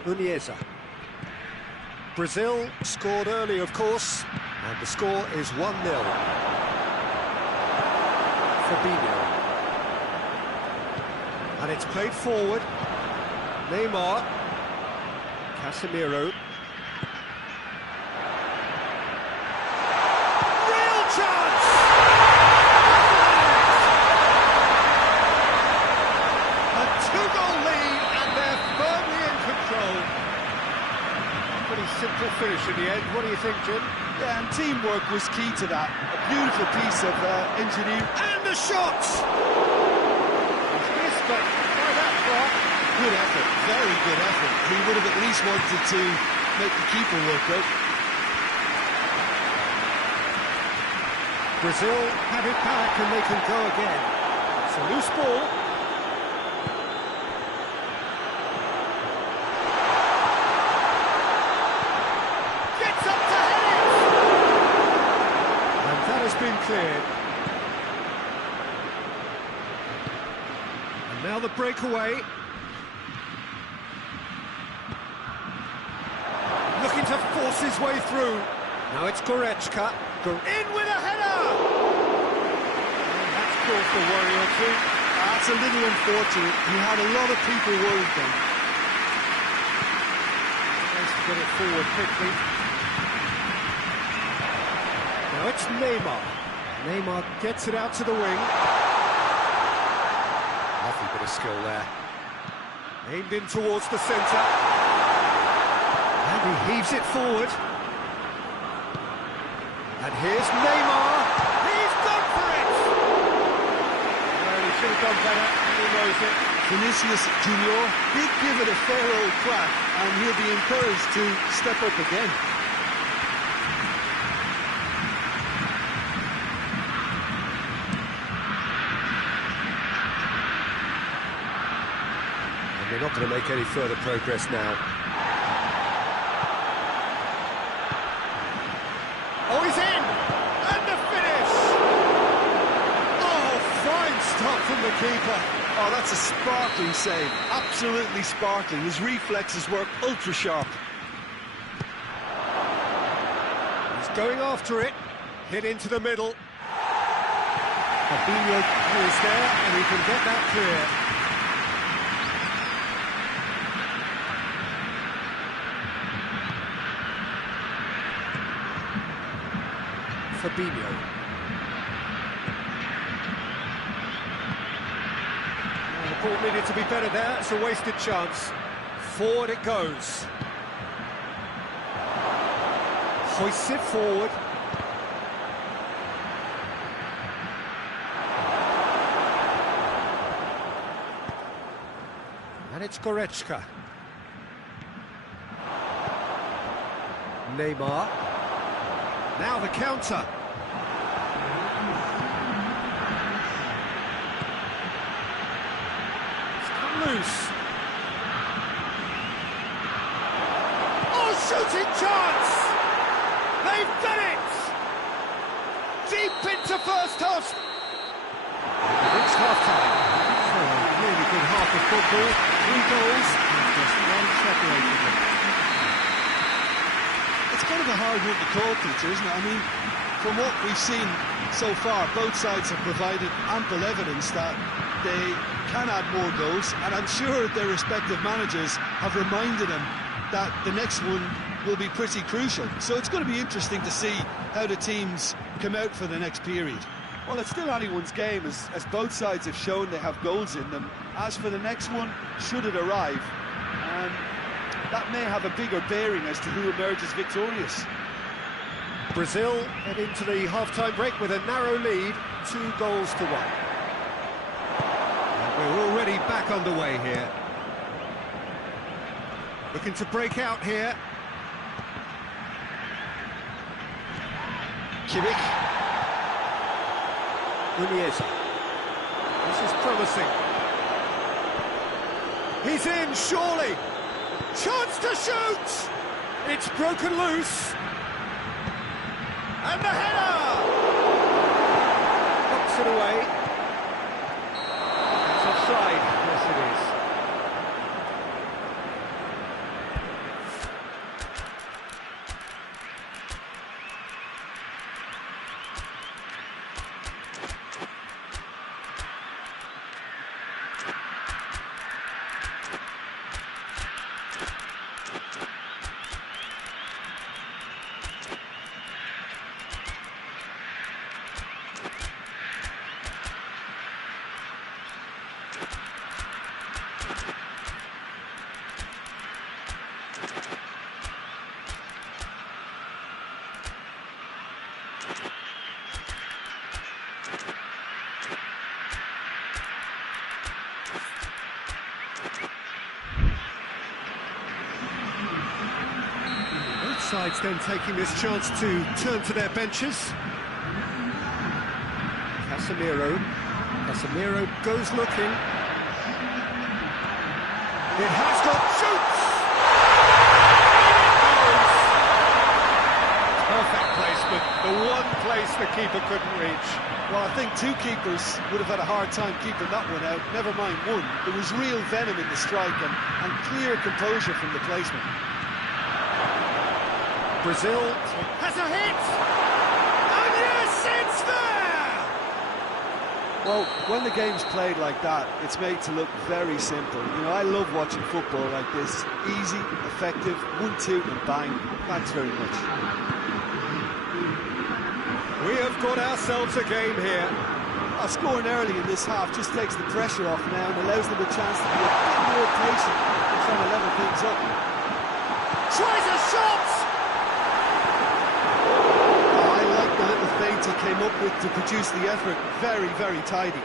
Unieza. Brazil scored early, of course. And the score is 1-0. Fabinho. And it's played forward. Neymar. Casemiro. Real chance! A two-goal lead, and they're firmly in control. Pretty simple finish in the end. What do you think, Jim? Yeah, and teamwork was key to that. A beautiful piece of engineering. And the shot! He's missed, but by that far. Good effort, very good effort. He would have at least wanted to make the keeper work out. Brazil have it back and they can go again. It's a loose ball. Been cleared. And now the breakaway. Looking to force his way through. Now it's Goretzka. In with a header! And that's called for worry or two. That's a little unfortunate. He had a lot of people worried then. Nice to get it forward quickly. Now it's Neymar. Neymar gets it out to the wing. Lovely bit of skill there. Aimed in towards the centre. And he heaves it forward. And here's Neymar. He's gone for it! Well, he should have done better, and he knows it. Vinicius Junior did give it a fair old crack, and he'll be encouraged to step up again. They're not going to make any further progress now. Oh, he's in! And the finish! Oh, fine stop from the keeper. Oh, that's a sparkling save. Absolutely sparkling. His reflexes work ultra sharp. He's going after it. Hit into the middle. Fabinho is there, and he can get that clear. Fabinho. The ball needed to be better there. It's a wasted chance. Forward it goes. Hoists it forward. And it's Goretzka. Neymar. Now the counter. It's come loose. Oh, shooting chance! They've done it! Deep into first half. It's half-time. So, a really good half of football. 3 goals and just one separating them. It's kind of a hard one to call, Peter, isn't it? I mean, from what we've seen so far, both sides have provided ample evidence that they can add more goals, and I'm sure their respective managers have reminded them that the next one will be pretty crucial. So it's going to be interesting to see how the teams come out for the next period. Well, it's still anyone's game, as both sides have shown they have goals in them. As for the next one, should it arrive, that may have a bigger bearing as to who emerges victorious. Brazil head into the half-time break with a narrow lead, 2 goals to 1. And we're already back underway here. Looking to break out here. Kimmich. Muniesa. This is promising. He's in, surely. Chance to shoot! It's broken loose. And the header! Knocks it away. That's offside. Yes, it is. Sides then taking this chance to turn to their benches. Casemiro goes looking. It has got shoots! Perfect placement, the one place the keeper couldn't reach. Well, I think 2 keepers would have had a hard time keeping that one out, never mind 1. There was real venom in the strike and clear composure from the placement. Brazil has a hit! And yes, it's there! Well, when the game's played like that, it's made to look very simple. You know, I love watching football like this. Easy, effective, 1-2 and bang. Thanks very much. We have got ourselves a game here. Scoring early in this half just takes the pressure off now and allows them a chance to be a bit more patient and trying to level things up. Tries a shot! He came up with to produce the effort. Very, very tidy.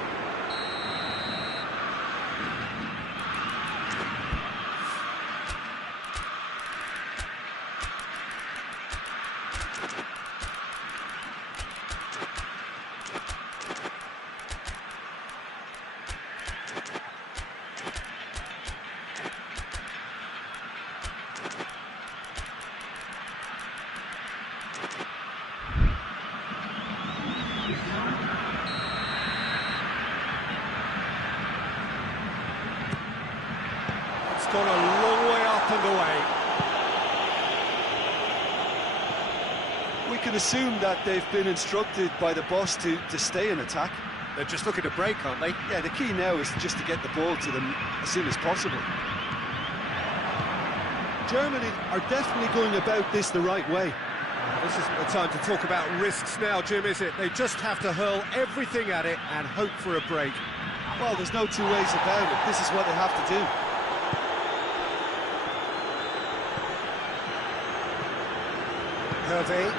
Gone a long way up and away. We can assume that they've been instructed by the boss to stay in attack. They're just looking to break, aren't they? Yeah, the key now is just to get the ball to them as soon as possible. Germany are definitely going about this the right way. This isn't the time to talk about risks now, Jim, is it? They just have to hurl everything at it and hope for a break. Well, there's no two ways about it. This is what they have to do. Hervé.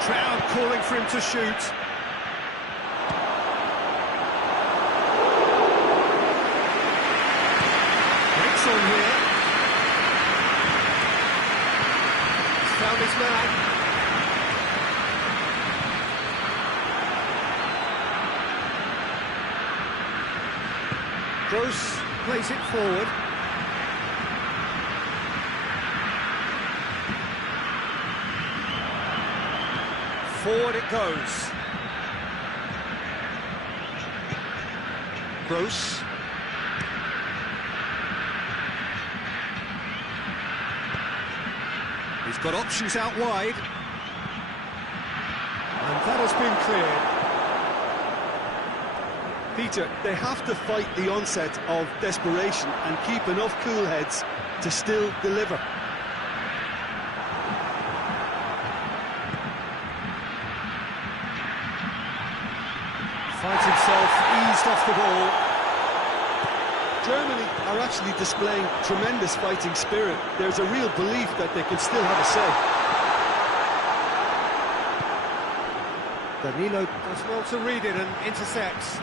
Crowd calling for him to shoot. Breaks on here. He's found his man. Gross plays it forward. Forward it goes. Gross. He's got options out wide. And that has been cleared. Peter, they have to fight the onset of desperation and keep enough cool heads to still deliver. Finds himself eased off the ball. Germany are actually displaying tremendous fighting spirit. There's a real belief that they can still have a say. Danilo does well to read it and intercepts.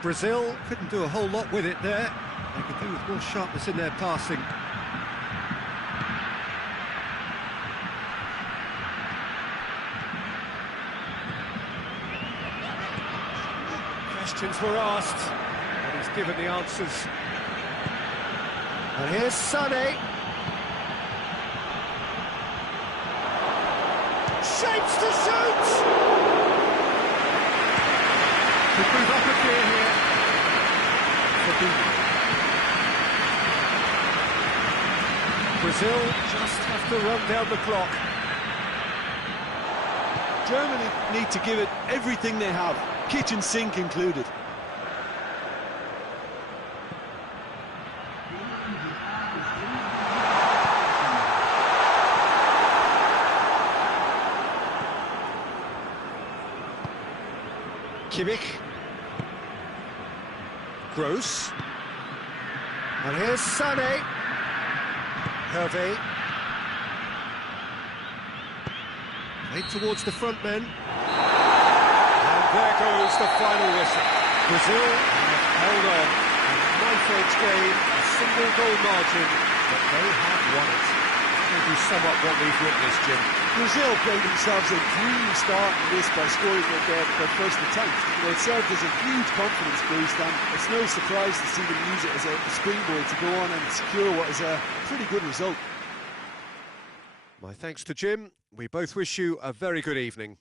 Brazil couldn't do a whole lot with it there. They could do with more sharpness in their passing. Questions were asked, and he's given the answers. And here's Sané. Shapes to shoot! Could move up a gear here. Brazil just have to run down the clock. Germany need to give it everything they have, kitchen sink included. Kimmich. Gross. And here's Sané. Hervé. Played towards the front men. And there goes the final whistle. Brazil have held on. A knife-edge game, a single goal margin, but they have won it. Maybe somewhat what we've witnessed, Jim. Brazil played themselves a dreamy start in this by scoring their first attempt. It served as a huge confidence boost, and it's no surprise to see them use it as a springboard to go on and secure what is a pretty good result. My thanks to Jim. We both wish you a very good evening.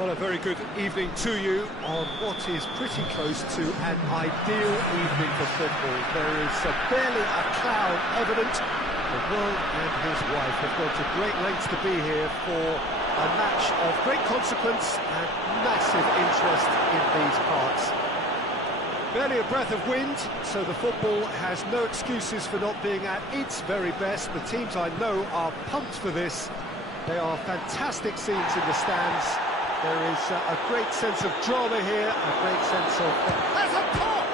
Well, a very good evening to you on what is pretty close to an ideal evening for football. There is barely a cloud evident. The world and his wife have gone to great lengths to be here for a match of great consequence and massive interest in these parts. Barely a breath of wind, so the football has no excuses for not being at its very best. The teams I know are pumped for this. They are fantastic scenes in the stands. There is a great sense of drama here, a great sense of... There's a pot!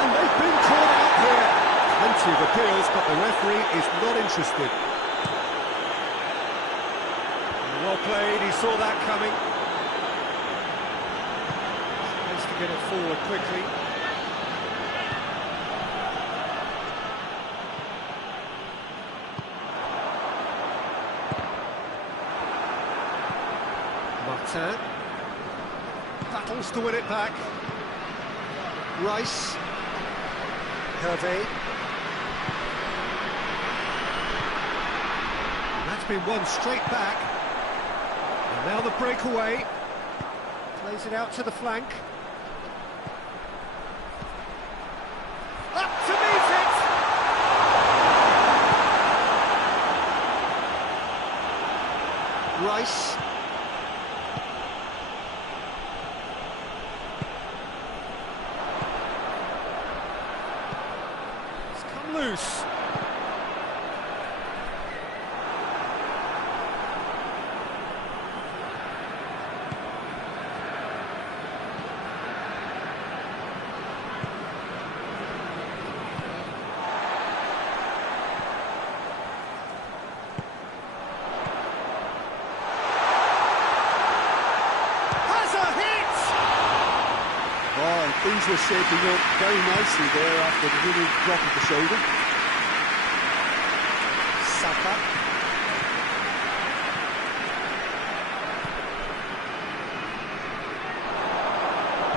And they've been caught out here. Plenty of appeals, but the referee is not interested. Well played, he saw that coming. Managed to get it forward quickly. P.Tan battles to win it back. Rice. Hervé. That's been won straight back. And now the breakaway. Plays it out to the flank. Up to meet it! Rice. Loose. Has a hit! Oh, and things were shaping up very nicely there after the little drop of the shoulder.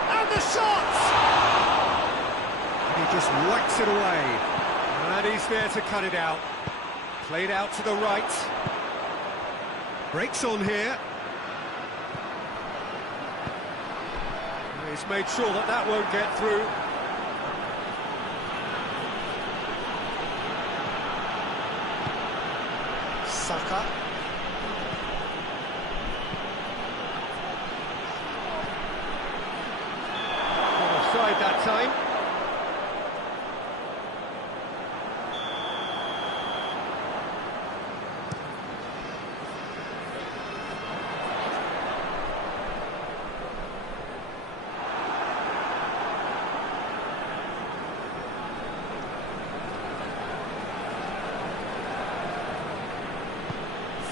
And the shot! And he just whacks it away. And he's there to cut it out. Played out to the right. Breaks on here. He's made sure that that won't get through. Saka. Offside that time.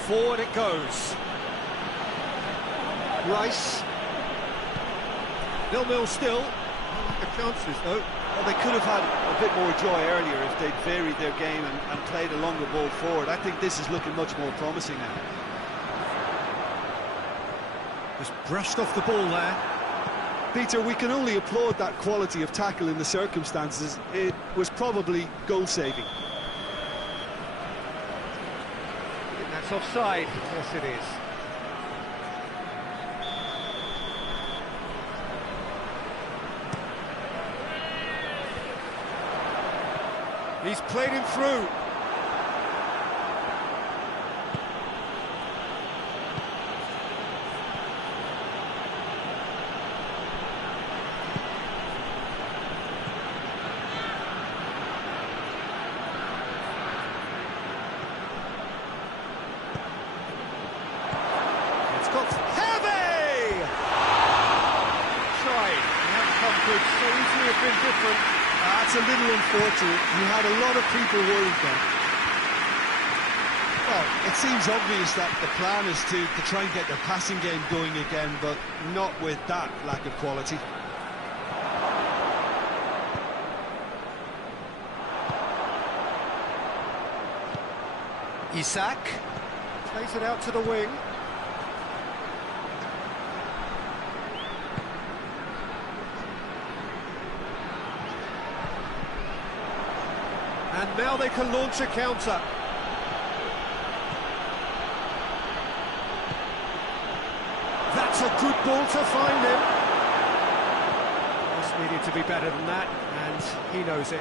Forward it goes. Rice. 0-0 still. The chances though. Well, they could have had a bit more joy earlier if they'd varied their game and played a longer ball forward. I think this is looking much more promising now. Just brushed off the ball there. Peter, we can only applaud that quality of tackle in the circumstances. It was probably goal-saving. That's offside. Yes, it is. He's played him through. Heavy! Tried. He hasn't come good. So easily have been different. That's a little unfortunate. You had a lot of people worried then. Well, it seems obvious that the plan is to try and get their passing game going again, but not with that lack of quality. Isak plays it out to the wing. And now they can launch a counter. That ball to find him. Just needed to be better than that, and he knows it.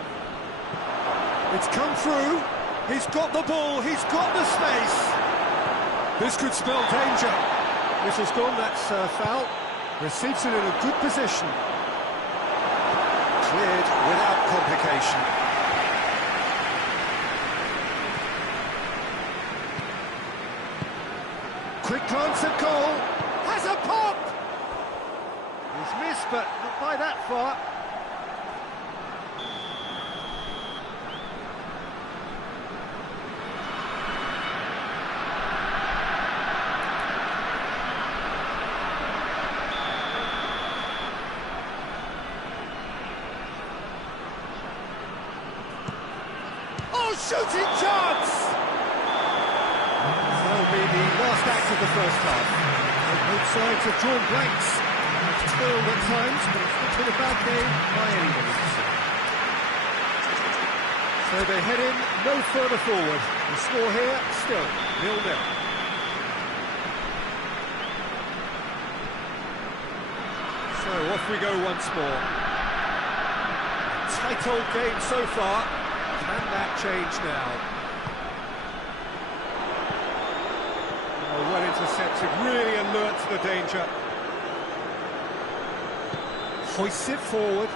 It's come through. He's got the ball. He's got the space. This could spell danger. This has gone. That's foul. Receives it in a good position. Cleared without complication. Quick glance at goal. Has a pop! He's missed, but not by that far. Shooting chance! That'll be the last act of the first half. Both sides have drawn blanks. It's toiled at times, but it's not been a bad game by any means. So they head in no further forward. The score here, still 0-0. So off we go once more. Tight old game so far. Can that change now? Oh, well intercepted, really alert to the danger. Hoists it forward.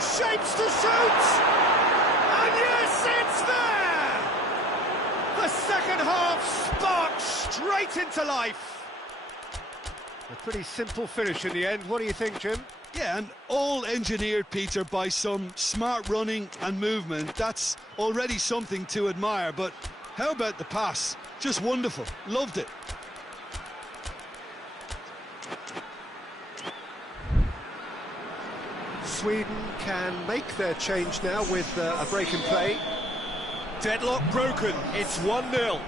Shapes to shoot! And yes, it's there! The second half sparked straight into life. A pretty simple finish in the end. What do you think, Jim? Yeah, and all engineered, Peter, by some smart running and movement. That's already something to admire, but how about the pass? Just wonderful. Loved it. Sweden can make their change now with a break in play. Deadlock broken. It's 1-0. Well,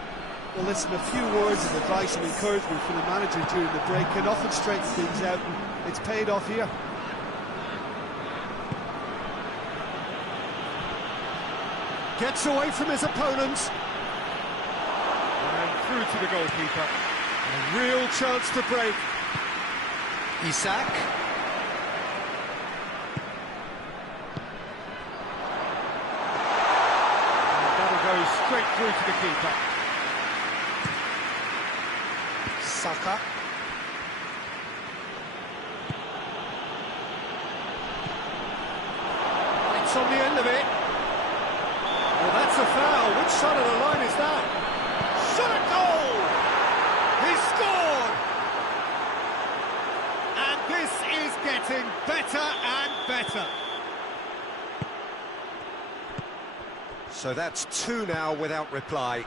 listen, a few words of advice and encouragement from the manager during the break can often straighten things out, and it's paid off here. Gets away from his opponents. And through to the goalkeeper. A real chance to break. Isak. And that'll go straight through to the keeper. Saka. It's on the end of it. Well, that's a foul. Which side of the line is that? Shot at goal! He scored! And this is getting better and better. So that's 2 now without reply.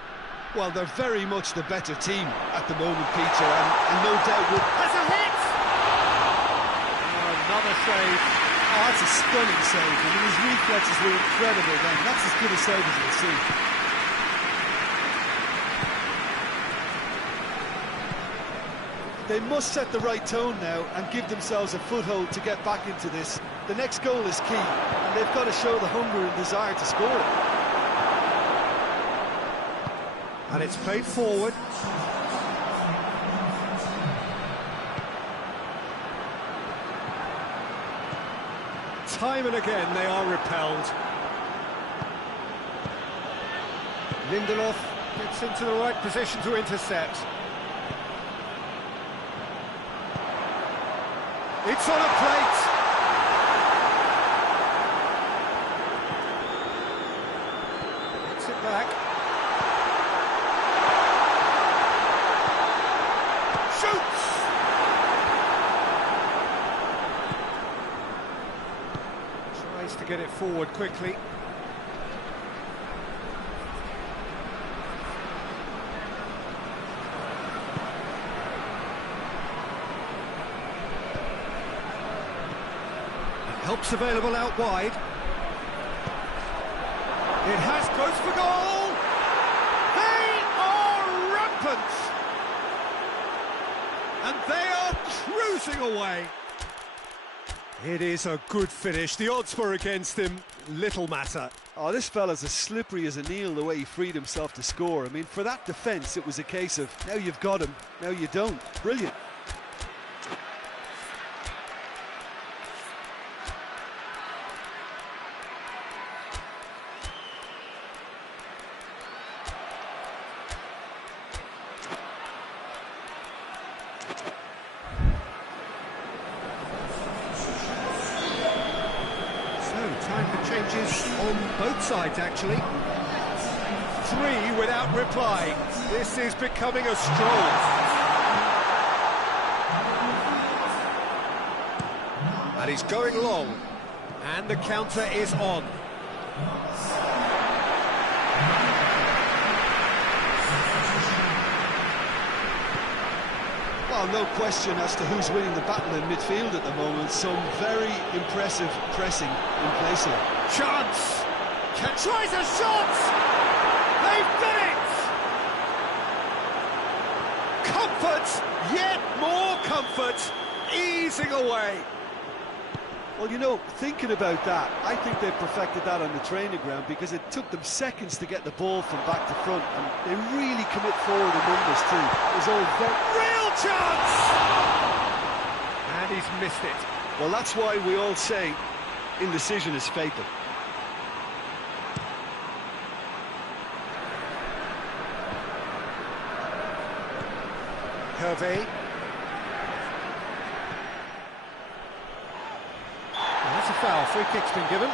Well, they're very much the better team at the moment, Peter, and no doubt will... Has a hit! Oh, another save. Oh, that's a stunning save. I mean, his reflexes were incredible then. That's as good a save as we'll see. They must set the right tone now and give themselves a foothold to get back into this. The next goal is key, and they've got to show the hunger and desire to score it. And it's played forward. Time and again they are repelled. Lindelof gets into the right position to intercept. It's on a plate. Gets it back. Shoots! Tries to get it forward quickly. Help's available out wide. It has, goes for goal! They are rampant! And they are cruising away. It is a good finish. The odds were against him. Little matter. Oh, this fella's as slippery as a needle, the way he freed himself to score. I mean, for that defence, it was a case of, now you've got him, now you don't. Brilliant. Changes on both sides, actually. 3 without reply. This is becoming a stroll. And he's going long. And the counter is on. Well, no question as to who's winning the battle in midfield at the moment. Some very impressive pressing in place here. Chance! Tries a shot! They've done it! Comfort! Yet more comfort! Easing away. Well, you know, thinking about that, I think they perfected that on the training ground because it took them seconds to get the ball from back to front, and they really commit forward in numbers too. It was all real chance! And he's missed it. Well, that's why we all say indecision is fatal. Hervé. That's a foul. Free kick's been given.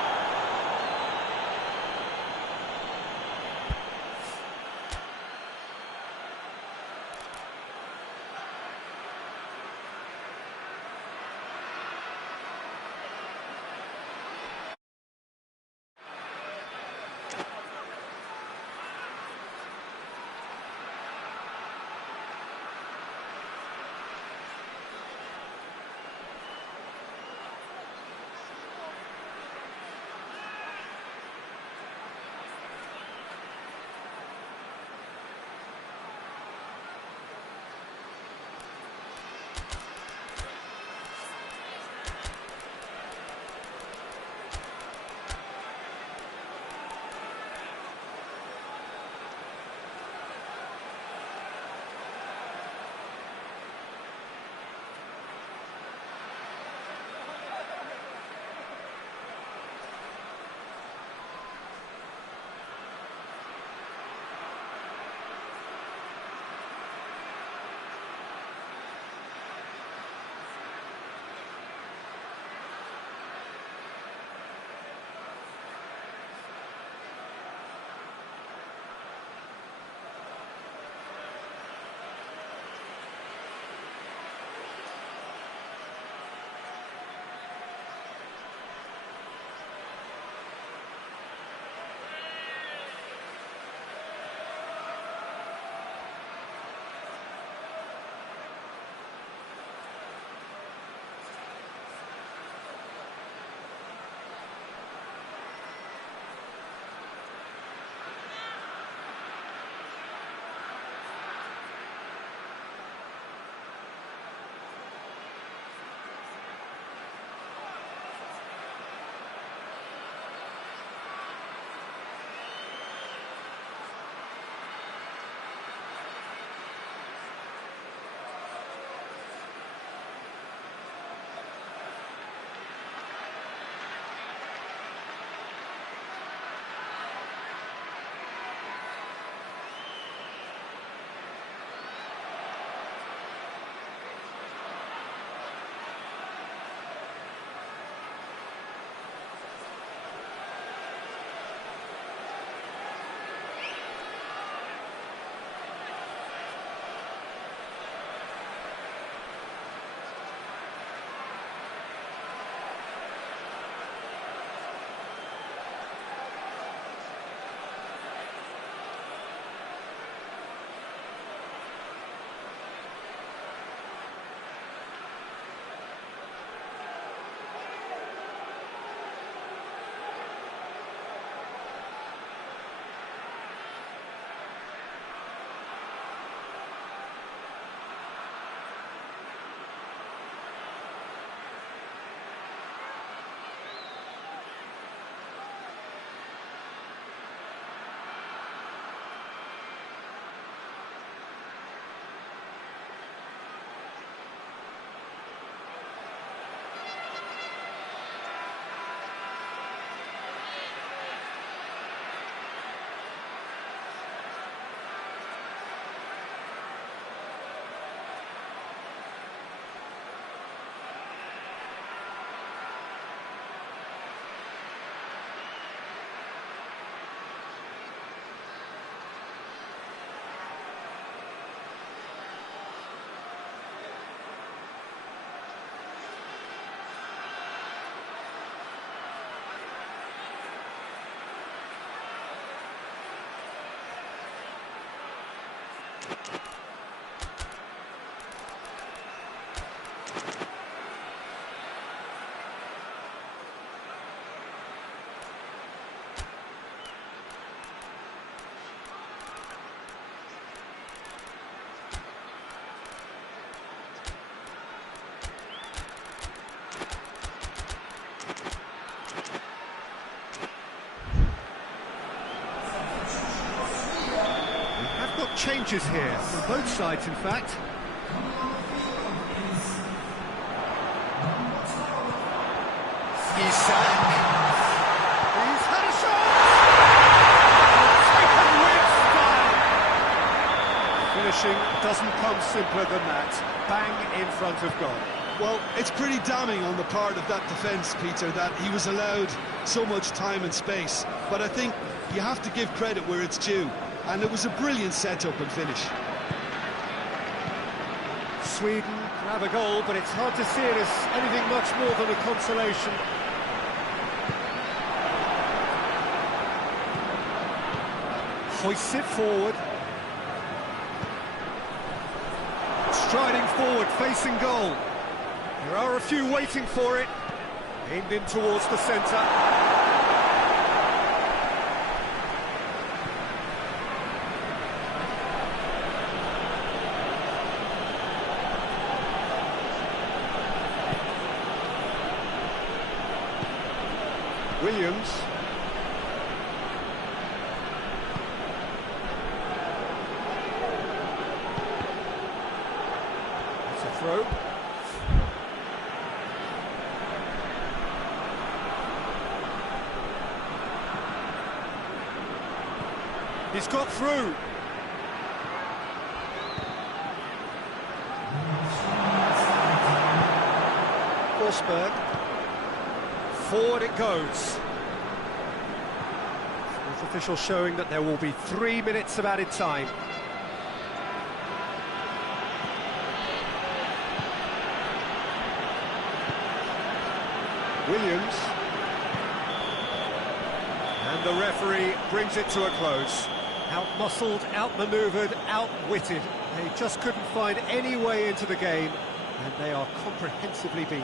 Changes here, from both sides in fact. Isak. He's had a shot! Taken with style! Finishing doesn't come simpler than that. Bang in front of goal. Well, it's pretty damning on the part of that defence, Peter, that he was allowed so much time and space. But I think you have to give credit where it's due. And it was a brilliant setup and finish. Sweden can have a goal, but it's hard to see it as anything much more than a consolation. Hoists it forward. Striding forward, facing goal. There are a few waiting for it. Aimed in towards the centre. Williams. It's a throw. He's got through. Forsberg. Forward it goes. Fourth official showing that there will be 3 minutes of added time. Williams. And the referee brings it to a close. Out-muscled, out-manoeuvred, out-witted. They just couldn't find any way into the game, and they are comprehensively beaten.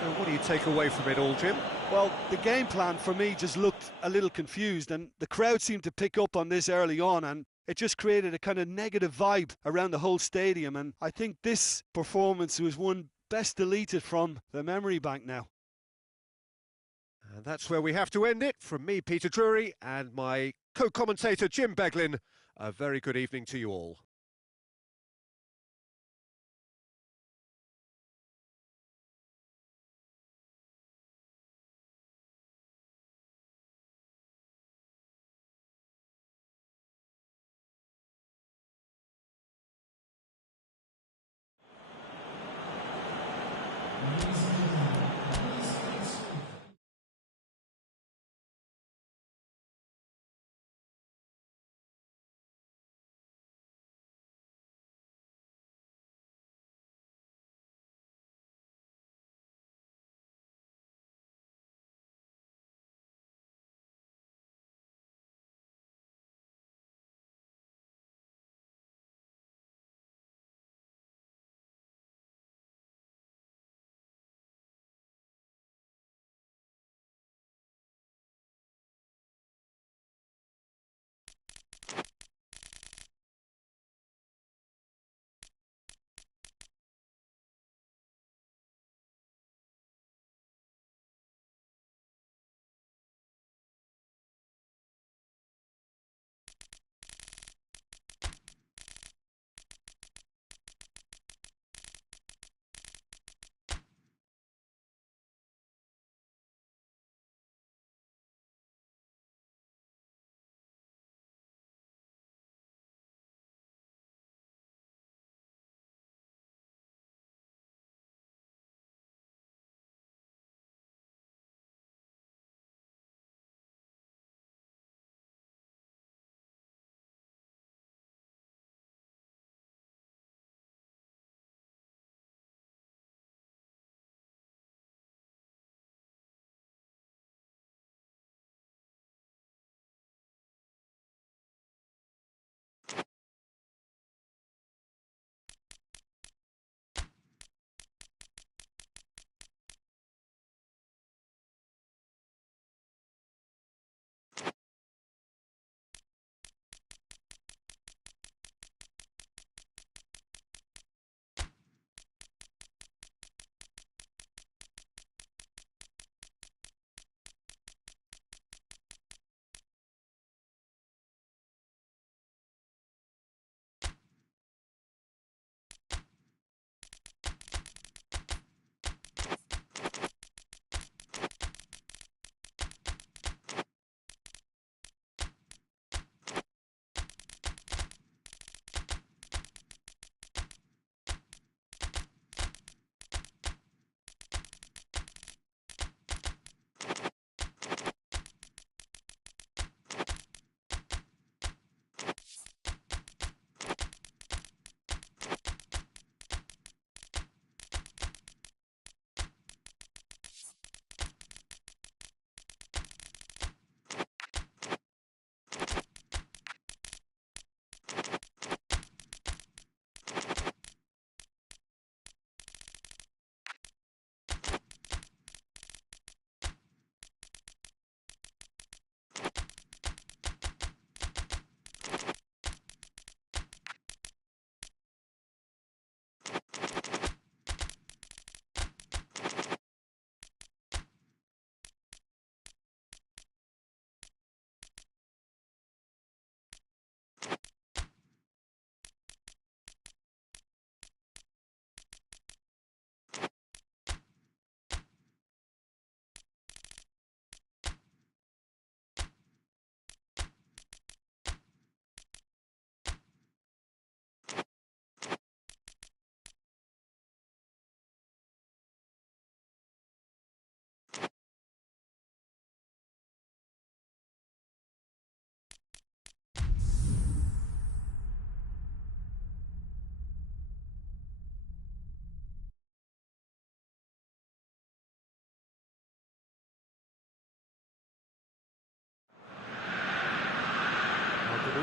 So what do you take away from it all, Jim? Well, the game plan for me just looked a little confused, and the crowd seemed to pick up on this early on, and it just created a kind of negative vibe around the whole stadium, and I think this performance was one best deleted from the memory bank now. And that's where we have to end it. From me, Peter Drury, and my co-commentator, Jim Beglin, a very good evening to you all.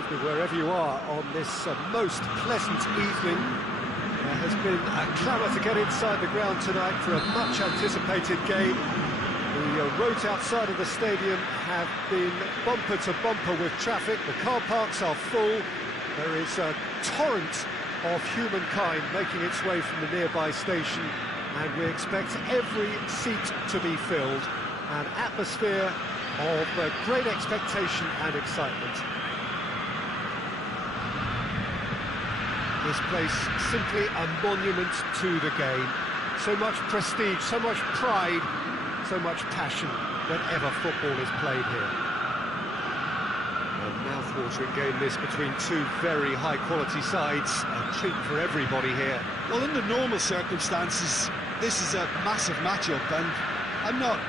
Excuse me, wherever you are on this most pleasant evening. There has been a clamour to get inside the ground tonight for a much-anticipated game. The roads outside of the stadium have been bumper to bumper with traffic. The car parks are full. There is a torrent of humankind making its way from the nearby station, and we expect every seat to be filled. An atmosphere of great expectation and excitement. This place simply a monument to the game. So much prestige, so much pride, so much passion whenever football is played here. A mouth-watering game this between two very high-quality sides. A treat for everybody here. Well, under normal circumstances, this is a massive matchup, and I'm not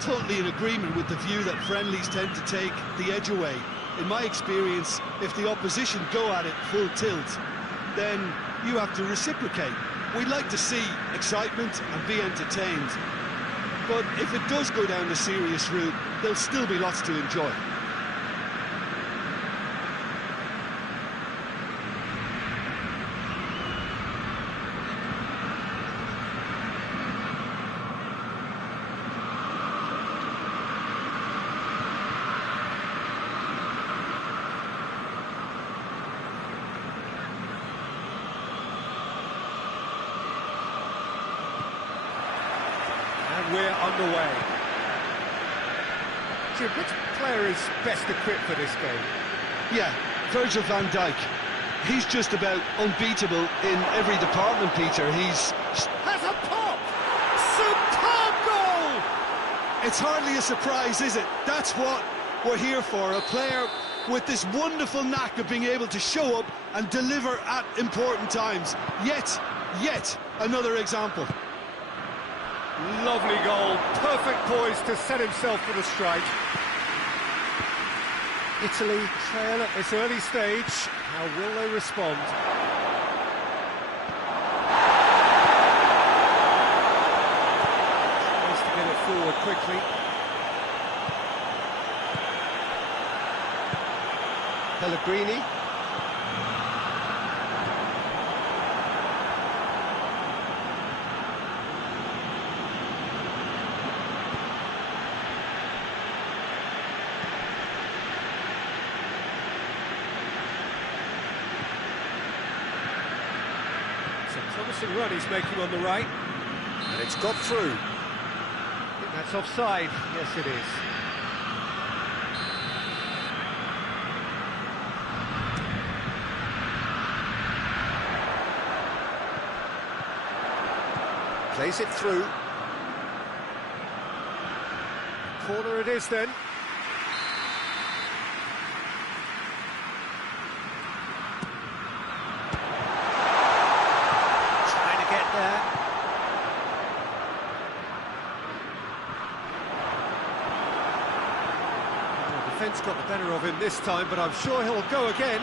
totally in agreement with the view that friendlies tend to take the edge away. In my experience, if the opposition go at it full tilt, then you have to reciprocate. We'd like to see excitement and be entertained, but if it does go down the serious route, there'll still be lots to enjoy. We're underway. Jim, which player is best equipped for this game? Yeah, Virgil van Dijk. He's just about unbeatable in every department, Peter. He's... Has a pop! Superb goal! It's hardly a surprise, is it? That's what we're here for, a player with this wonderful knack of being able to show up and deliver at important times. Yet another example. Lovely goal, perfect poise to set himself for the strike. Italy trail at this early stage. How will they respond? Tries to get it forward quickly. Pellegrini. Promising run he's making on the right, and it's got through. I think that's offside. Yes, it is. Plays it through. Corner it is then. Defence got the better of him this time, but I'm sure he'll go again.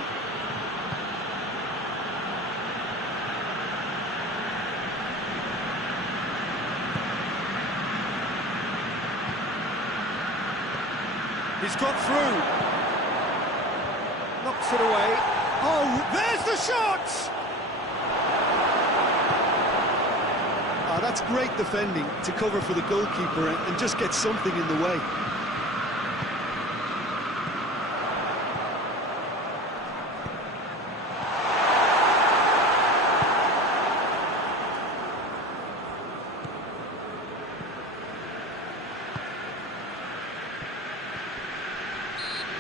He's got through. Knocks it away. Oh, there's the shot! That's great defending to cover for the goalkeeper and just get something in the way.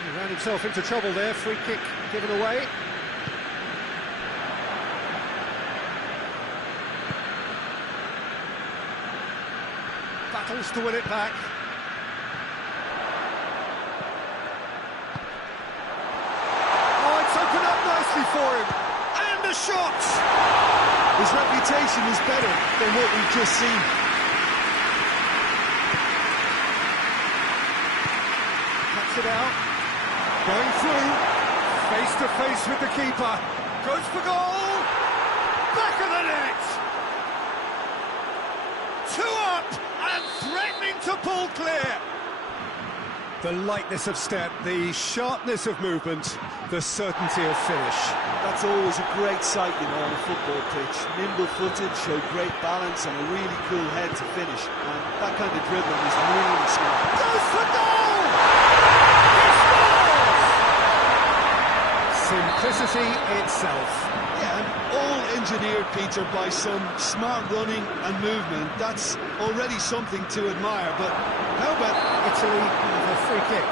He ran himself into trouble there, free kick given away. Battles to win it back. Oh, it's opened up nicely for him. And a shot! His reputation is better than what we've just seen. Cuts it out. Going through. Face to face with the keeper. Goes for goal! Back of the net! 2 up! And threatening to pull clear. The lightness of step, the sharpness of movement, the certainty of finish. That's always a great sight, you know, on a football pitch. Nimble-footed, showed great balance and a really cool head to finish. And that kind of dribbling is really smart. Goes for goal! He scores! Simplicity itself. Yeah, and all engineered, Peter, by some smart running and movement. That's already something to admire, but how about Italy with a free kick?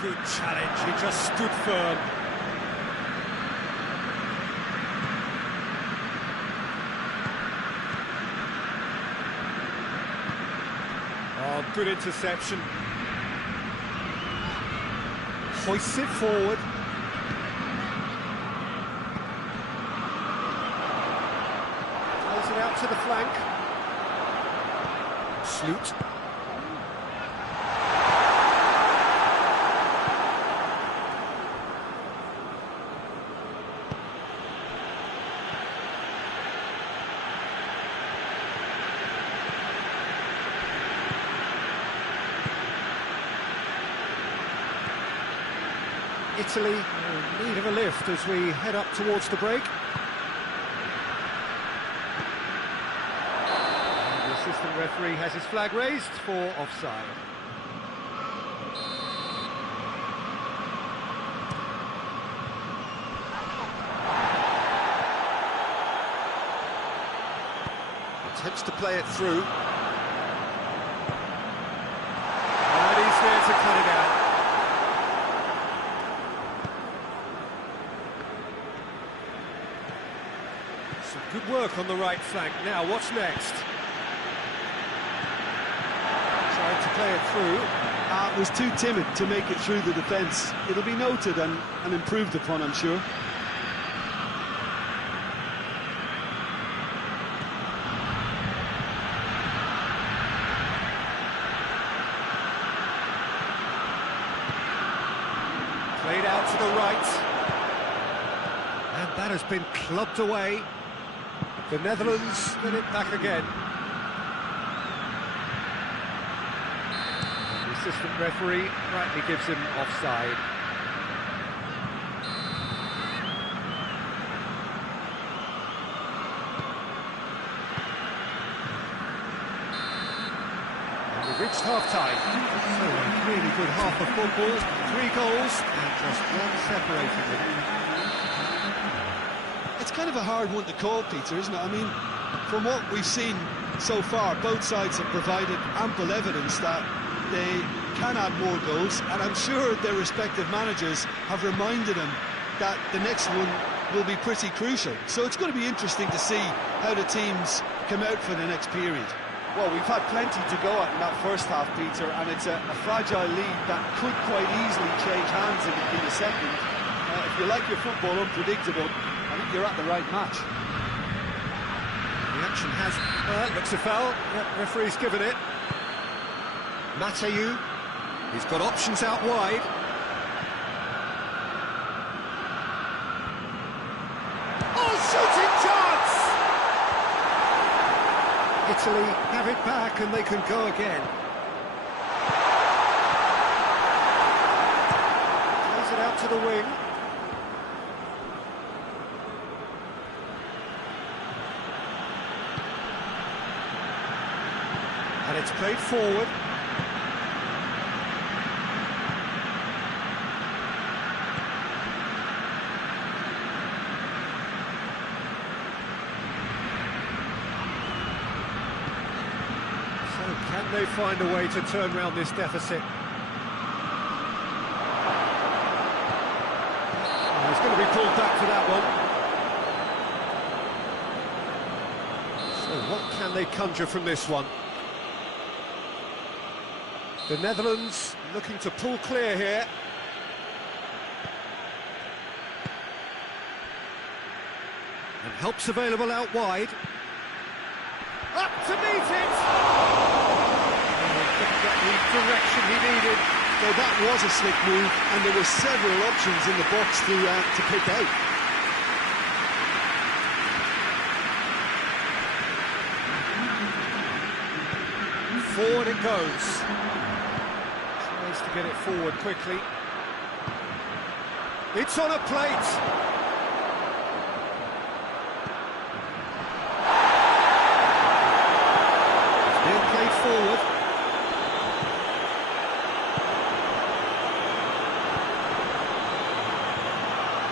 Good challenge, he just stood firm. Oh, good interception. Hoists it forward. Plays it out to the flank. Sloot. Italy in need of a lift as we head up towards the break. And the assistant referee has his flag raised for offside. Attempts to play it through. And he's there to cut it out. Some good work on the right flank. Now, what's next? Trying to play it through. was too timid to make it through the defence. It'll be noted and improved upon, I'm sure. Played out to the right. And that has been clubbed away. The Netherlands get it back again. The assistant referee rightly gives him offside. And we've reached half-time. So a really good half of football. 3 goals and just one separating them. It's kind of a hard one to call, Peter, isn't it? I mean, from what we've seen so far, both sides have provided ample evidence that they can add more goals, and I'm sure their respective managers have reminded them that the next one will be pretty crucial. So it's going to be interesting to see how the teams come out for the next period. Well, we've had plenty to go at in that first half, Peter, and it's a fragile lead that could quite easily change hands in the second. If you like your football unpredictable, I think you're at the right match. The action has... looks a foul. Yep, referee's given it. Mateu, he's got options out wide. Oh, shooting chance! Italy have it back and they can go again. Plays it out to the wing. And it's played forward. So can they find a way to turn around this deficit? Oh, he's going to be pulled back for that one. So what can they conjure from this one? The Netherlands looking to pull clear here. And help's available out wide. Up to meet it! Oh, he couldn't get the direction he needed. So that was a slick move, and there were several options in the box to pick out. Forward it goes. Tries to get it forward quickly. It's on a plate. It's being played forward.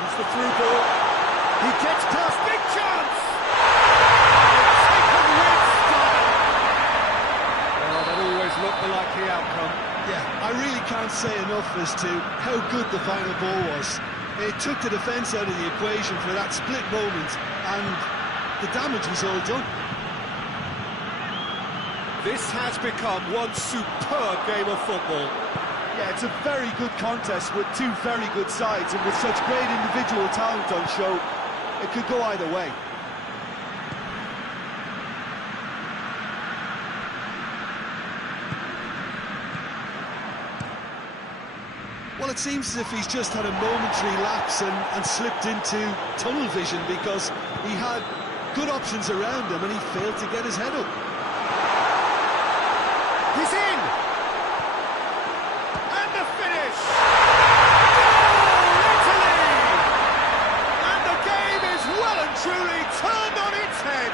It's the through ball. He gets past, big chance! Taken with style. Well, that always looked the likely outcome. Yeah, I really can't say enough as to how good the final ball was. It took the defence out of the equation for that split moment, and the damage was all done. This has become one superb game of football. Yeah, it's a very good contest with two very good sides, and with such great individual talent on show, it could go either way. Well, it seems as if he's just had a momentary lapse and slipped into tunnel vision, because he had good options around him and he failed to get his head up. He's in! And the finish! Goal, Italy! And the game is well and truly turned on its head.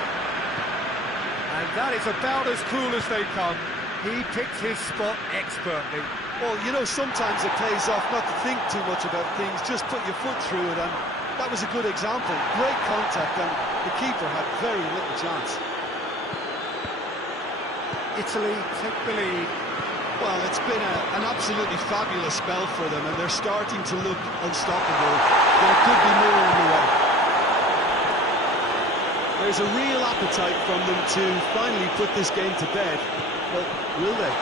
And that is about as cool as they come. He picked his spot expertly. Well, you know, sometimes it pays off not to think too much about things, just put your foot through it, and that was a good example. Great contact, and the keeper had very little chance. Italy take the lead. Well, it's been an absolutely fabulous spell for them, and they're starting to look unstoppable. There could be more on the way. There's a real appetite from them to finally put this game to bed, but will they?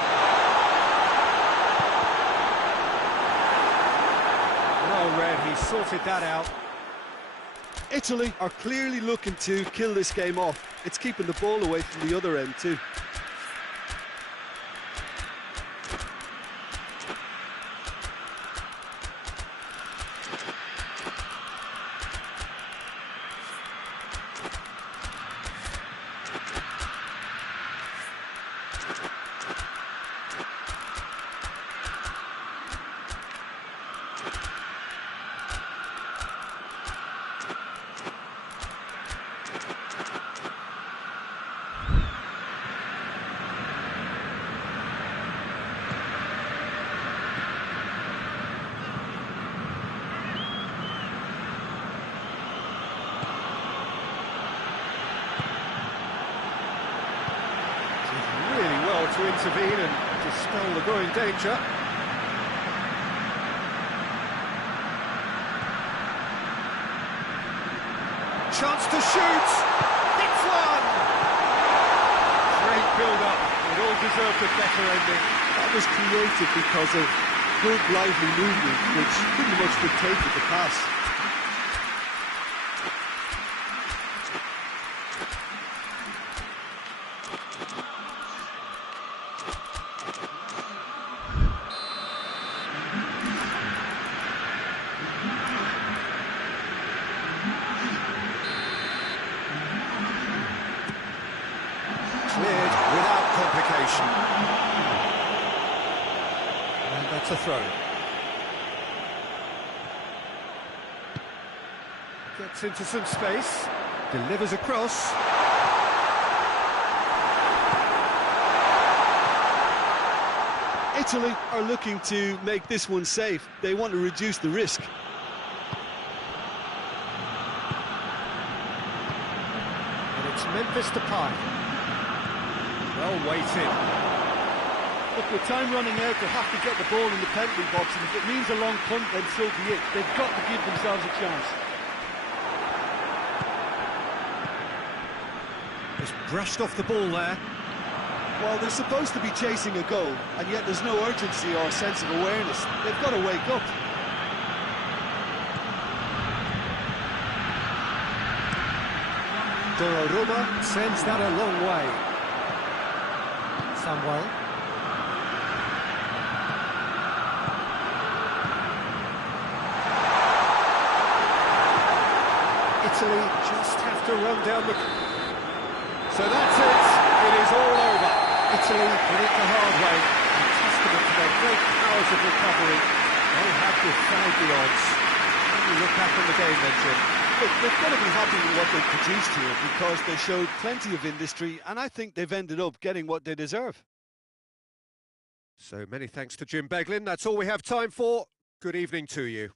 Well read, he sorted that out. Italy are clearly looking to kill this game off. It's keeping the ball away from the other end too. To intervene and dispel the growing danger. Chance to shoot! Hits one! Great build-up. It all deserved a better ending. That was created because of good, lively movement, which pretty much dictated the pass. Cleared without complication. And that's a throw. Gets into some space, delivers across. Italy are looking to make this one safe. They want to reduce the risk. And it's Memphis Depay. Well weighted. Look, with time running out, they have to get the ball in the penalty box, and if it means a long punt, then so be it. They've got to give themselves a chance. Just brushed off the ball there. Well, they're supposed to be chasing a goal, and yet there's no urgency or sense of awareness. They've got to wake up. Donnarumma sends that a long way. Samuel. Italy just have to run down the... So that's it. It is all over. Italy did it the hard way. A testament to their great powers of recovery. They have defied the odds. When you look back on the game then, Jim. Look, they've got to be happy with what they've produced here because they showed plenty of industry, and I think they've ended up getting what they deserve. So many thanks to Jim Beglin. That's all we have time for. Good evening to you.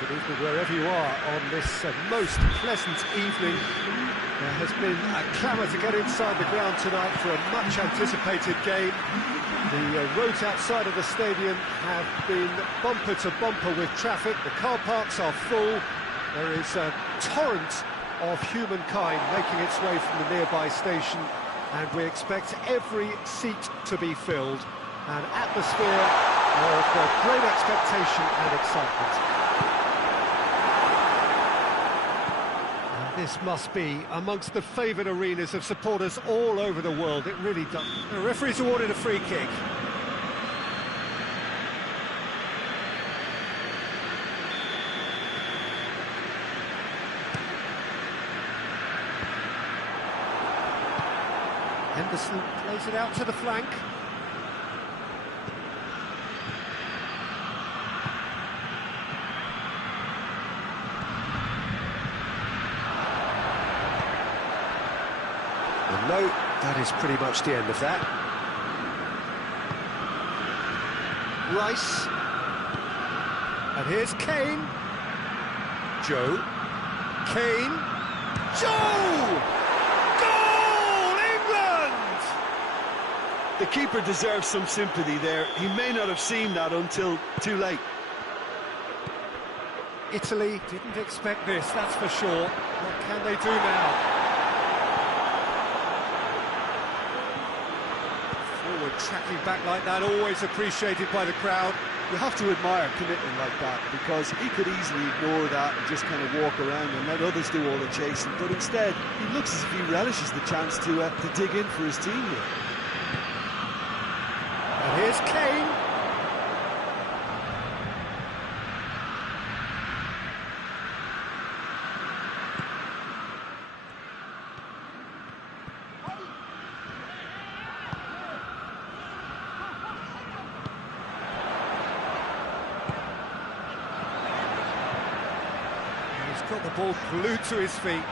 Good evening wherever you are on this most pleasant evening. There has been a clamour to get inside the ground tonight for a much-anticipated game. The roads outside of the stadium have been bumper to bumper with traffic. The car parks are full. There is a torrent of humankind making its way from the nearby station, and we expect every seat to be filled. An atmosphere of great expectation and excitement. This must be amongst the favoured arenas of supporters all over the world. It really does. The referee's awarded a free kick. Henderson plays it out to the flank. No, that is pretty much the end of that. Rice. And here's Kane. Joe. Kane. Joe! Goal! England! The keeper deserves some sympathy there. He may not have seen that until too late. Italy didn't expect this, that's for sure. What can they do now? Tracking back like that, always appreciated by the crowd. You have to admire commitment like that, because he could easily ignore that and just kind of walk around and let others do all the chasing, but instead he looks as if he relishes the chance to dig in for his team here. And here's Kane. Got the ball glued to his feet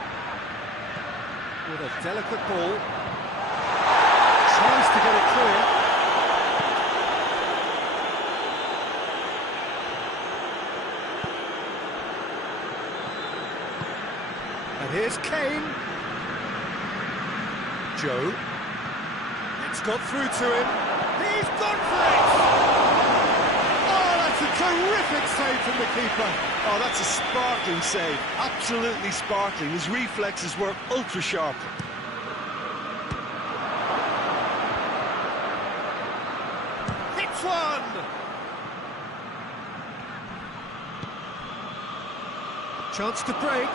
with a delicate ball. Tries to get it clear. And here's Kane. Joe. It's got through to him. He's gone for it! Oh, that's a terrific save from the keeper. Oh, that's a sparkling save. Absolutely sparkling. His reflexes were ultra sharp. Hits one! Chance to break.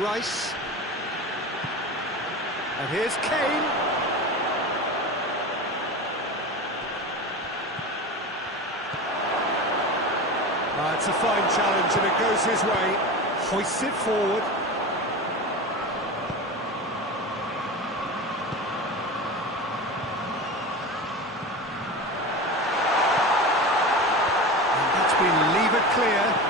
Rice. And here's Kane. It's a fine challenge and it goes his way. Hoists it forward. And that's been levered clear.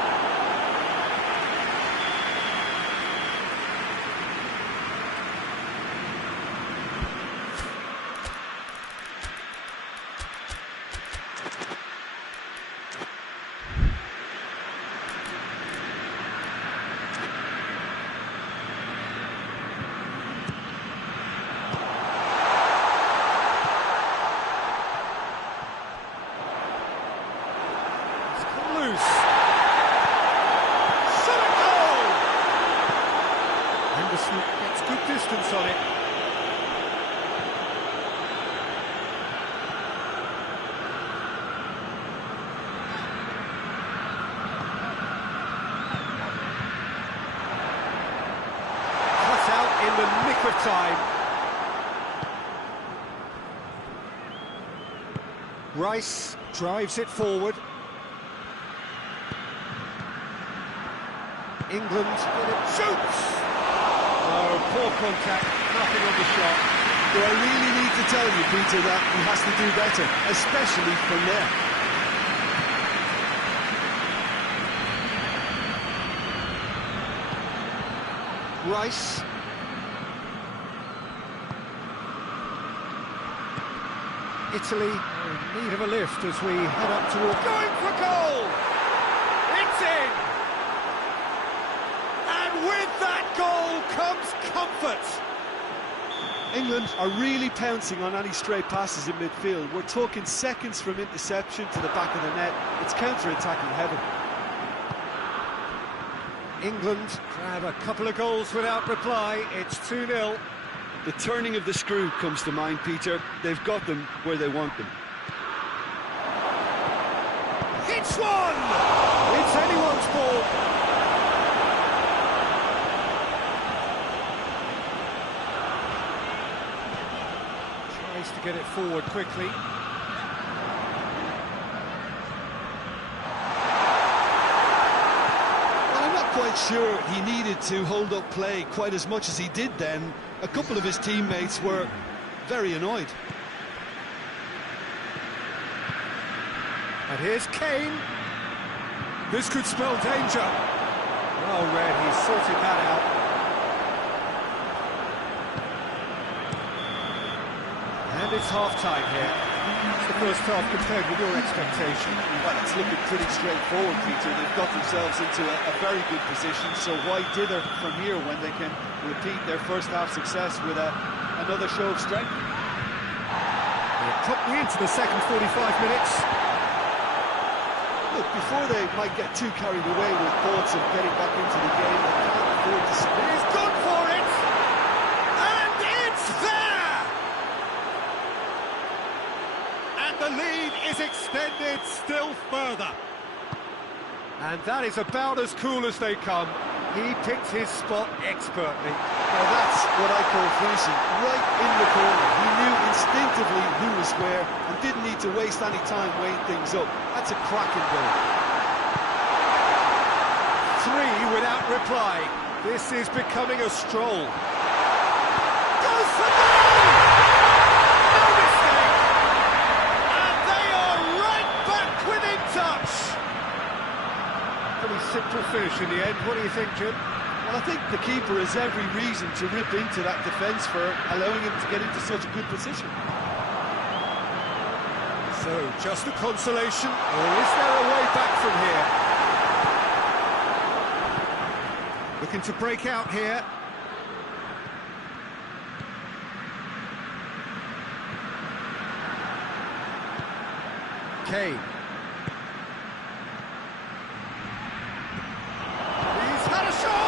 Henderson gets good distance on it. Cut out in the nick of time. Rice drives it forward. England, shoots! Oh, poor contact, nothing on the shot. Do I really need to tell you, Peter, that he has to do better, especially from there? Rice. Italy are in need of a lift as we head up toward... Going for goal! It's in! And with that goal comes comfort! England are really pouncing on any stray passes in midfield. We're talking seconds from interception to the back of the net. It's counter-attacking heaven. England grab a couple of goals without reply. It's 2-0. The turning of the screw comes to mind, Peter. They've got them where they want them. It's one! It's anyone's ball. Tries to get it forward quickly. Quite sure he needed to hold up play quite as much as he did then. A couple of his teammates were very annoyed. And here's Kane. This could spell danger. Well read, he's sorted that out. And it's half-time here. It's the first half compared with your expectation. Well, it's looking pretty straightforward, Peter. They've got themselves into a very good position, so why dither from here when they can repeat their first half success with another show of strength? They're probably into the second 45 minutes. Look, before they might get too carried away with thoughts of getting back into the game, they can't afford to submit. He's gone for it! And it's there! And the lead is extended still further. And that is about as cool as they come. He picked his spot expertly. Now that's what I call finishing, right in the corner. He knew instinctively who was where and didn't need to waste any time weighing things up. That's a cracking goal. 3 without reply. This is becoming a stroll. Goes for goal! No mistake! And they are right back within touch. Pretty simple finish in the end. What do you think, Jim? Well, I think the keeper has every reason to rip into that defence for allowing him to get into such a good position. So, just a consolation, or is there a way back from here? Looking to break out here. Kane. He's had a shot!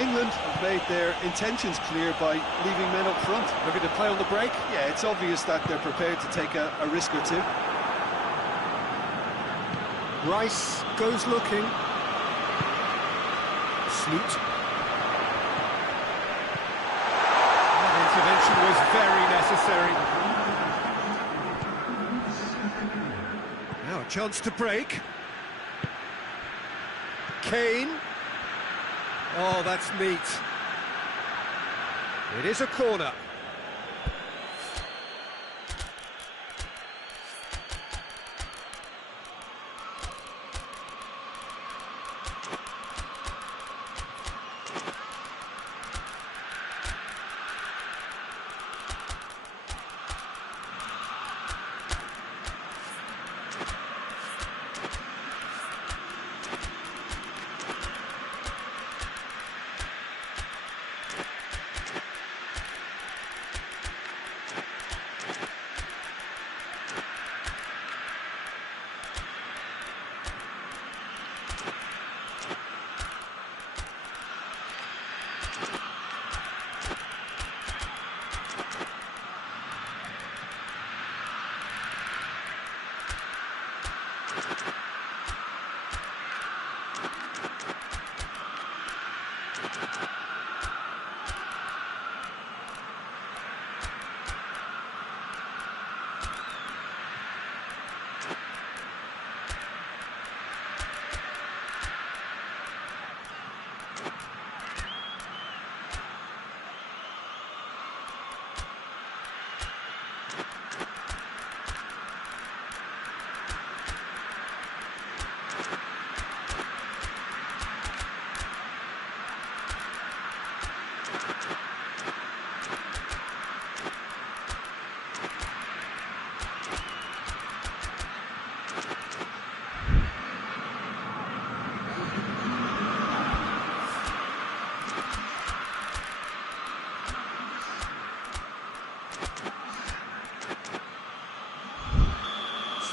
England have made their intentions clear by leaving men up front. Looking to play on the break. Yeah, it's obvious that they're prepared to take a risk or two. Rice goes looking. Sloot. That intervention was very necessary. Now a chance to break. Kane. Oh, that's neat. It is a corner.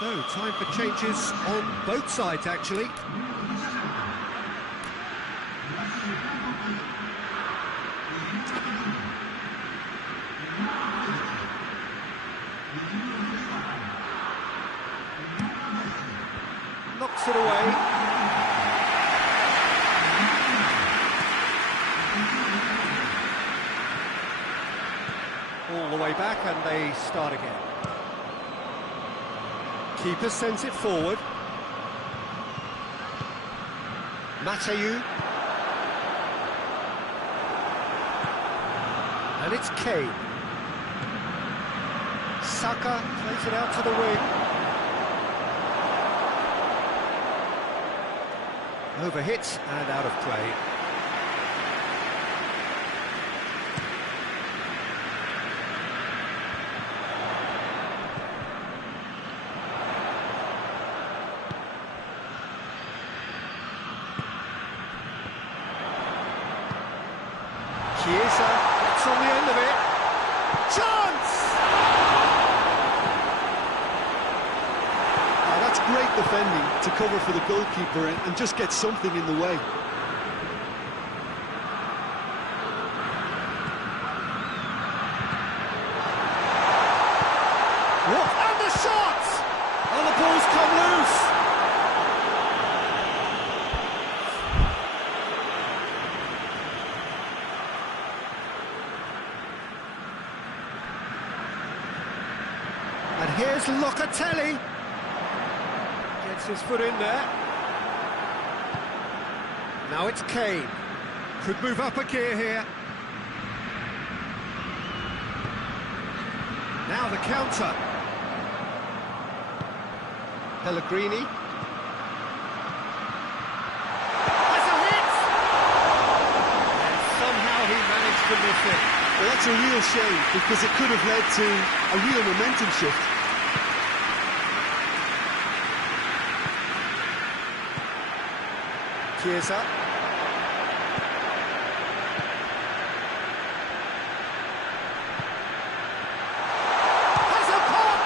So, time for changes on both sides, actually. Knocks it away. All the way back, and they start again. Keeper sends it forward. Mateu. And it's Kane. Saka plays it out to the wing. Overhits and out of play. Chiesa gets on the end of it. Chance! That's great defending to cover for the goalkeeper and just get something in the way. What? And the shot! And the ball's come loose. And here's Locatelli. Gets his foot in there. Now it's Kane. Could move up a gear here. Now the counter. Pellegrini. That's a hit! And somehow he managed to miss it. Well, that's a real shame, because it could have led to a real momentum shift. Chiesa. Has a pop!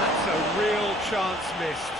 That's a real chance missed.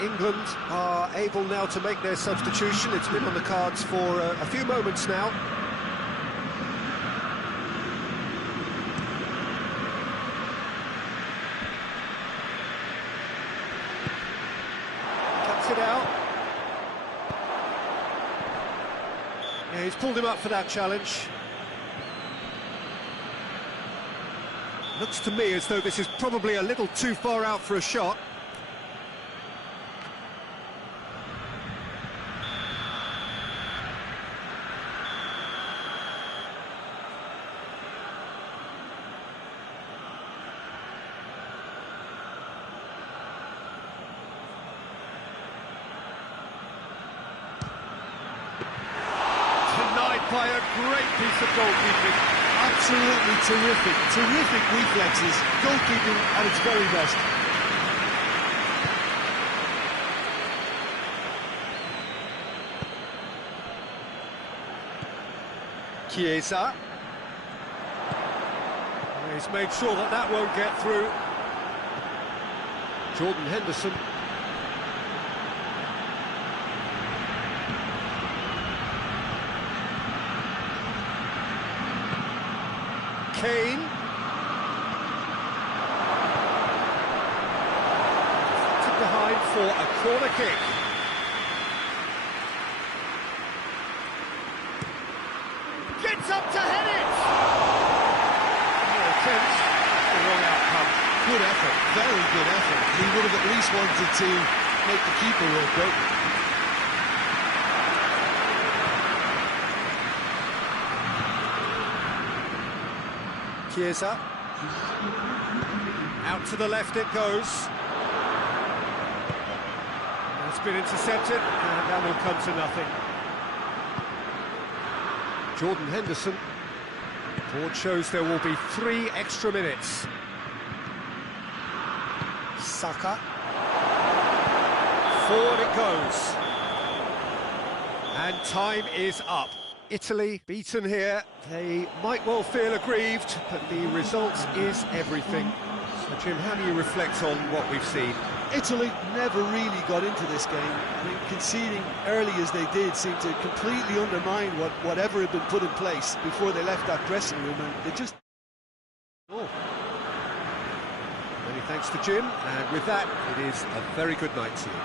England are able now to make their substitution. It's been on the cards for a few moments now. Cuts it out. Yeah, he's pulled him up for that challenge. Looks to me as though this is probably a little too far out for a shot. By a great piece of goalkeeping. Absolutely terrific, terrific reflexes, goalkeeping at its very best. Chiesa. He's made sure that that won't get through. Jordan Henderson. Kane. Tucked behind for a corner kick. Gets up to head it! Attempts, the wrong outcome. Good effort, very good effort. He would have at least wanted to make the keeper look great. Chiesa. Out to the left it goes. It's been intercepted, and that will come to nothing. Jordan Henderson. Board shows there will be 3 extra minutes. Saka. Forward it goes. And time is up. Italy beaten here. They might well feel aggrieved, but the result is everything. So, Jim, how do you reflect on what we've seen? Italy never really got into this game. I mean, conceding early as they did seemed to completely undermine whatever had been put in place before they left that dressing room, and they just... Oh. Many thanks to Jim, and with that, it is a very good night to you.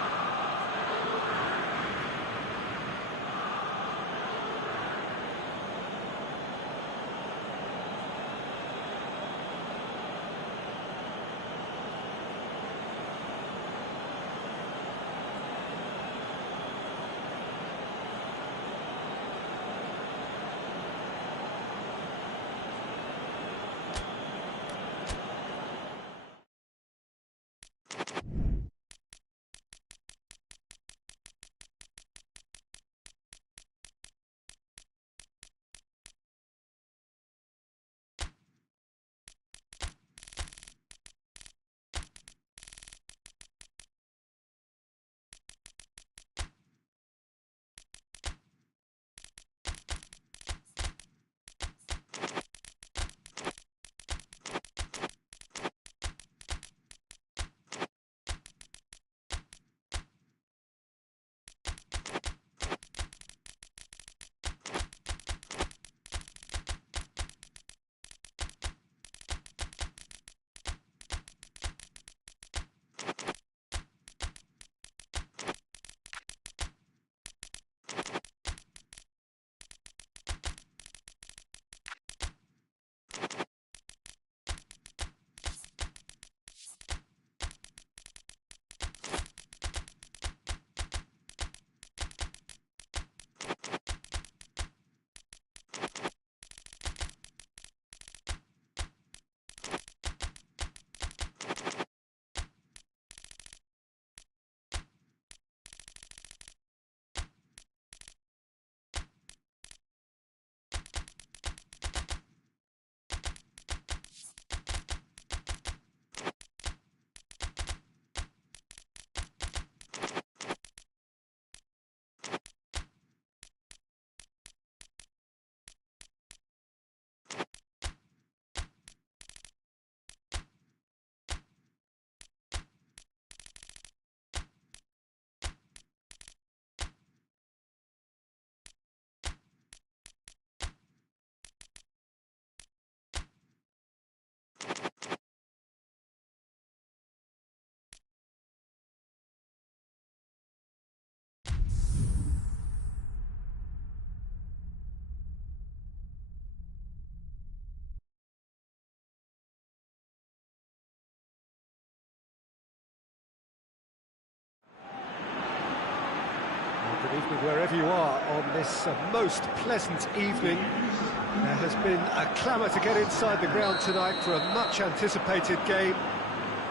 Good evening wherever you are on this most pleasant evening. There has been a clamour to get inside the ground tonight for a much anticipated game.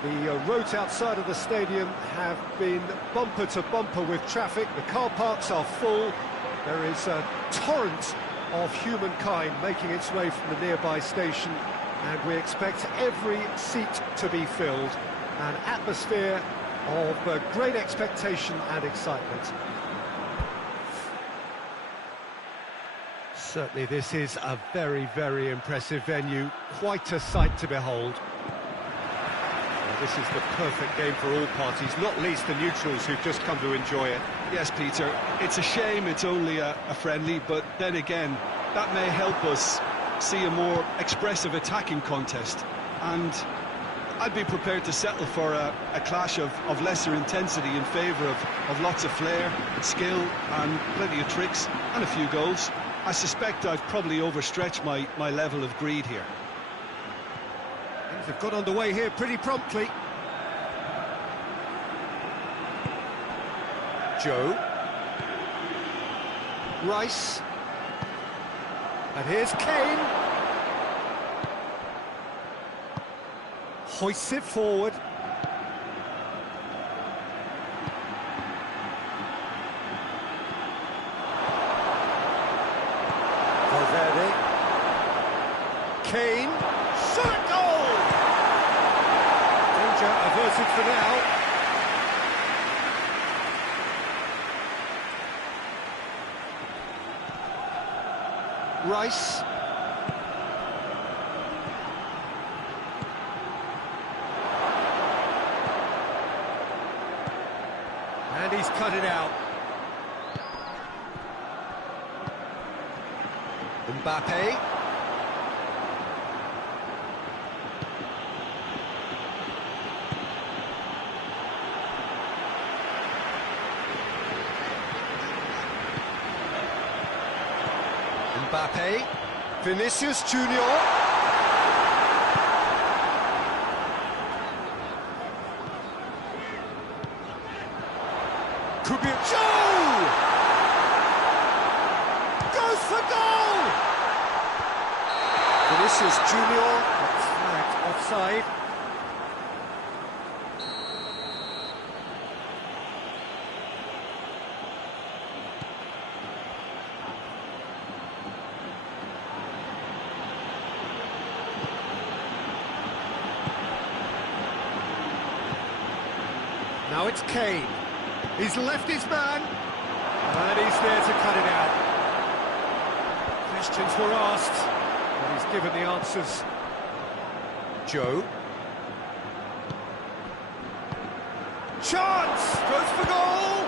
The roads outside of the stadium have been bumper to bumper with traffic. The car parks are full. There is a torrent of humankind making its way from the nearby station, and we expect every seat to be filled. An atmosphere of great expectation and excitement. Certainly this is a very, very impressive venue, quite a sight to behold. Well, this is the perfect game for all parties, not least the neutrals who've just come to enjoy it. Yes, Peter, it's a shame it's only a friendly, but then again, that may help us see a more expressive attacking contest, and I'd be prepared to settle for a clash of lesser intensity in favour of lots of flair, skill and plenty of tricks and a few goals. I suspect I've probably overstretched my level of greed here. Things have got underway here pretty promptly. Joe. Rice. And here's Kane. Hoists it forward. Valverde. Kane. Shot goal! Danger averted for now. Rice. And he's cut it out. Mbappe. Mbappe. Vinicius Junior. Joe! Goes for goal! Vinicius Junior, that's flagged offside. Now it's Kane. He's left his man, and he's there to cut it out. Questions were asked, and he's given the answers. Joe. Chance! Goes for goal!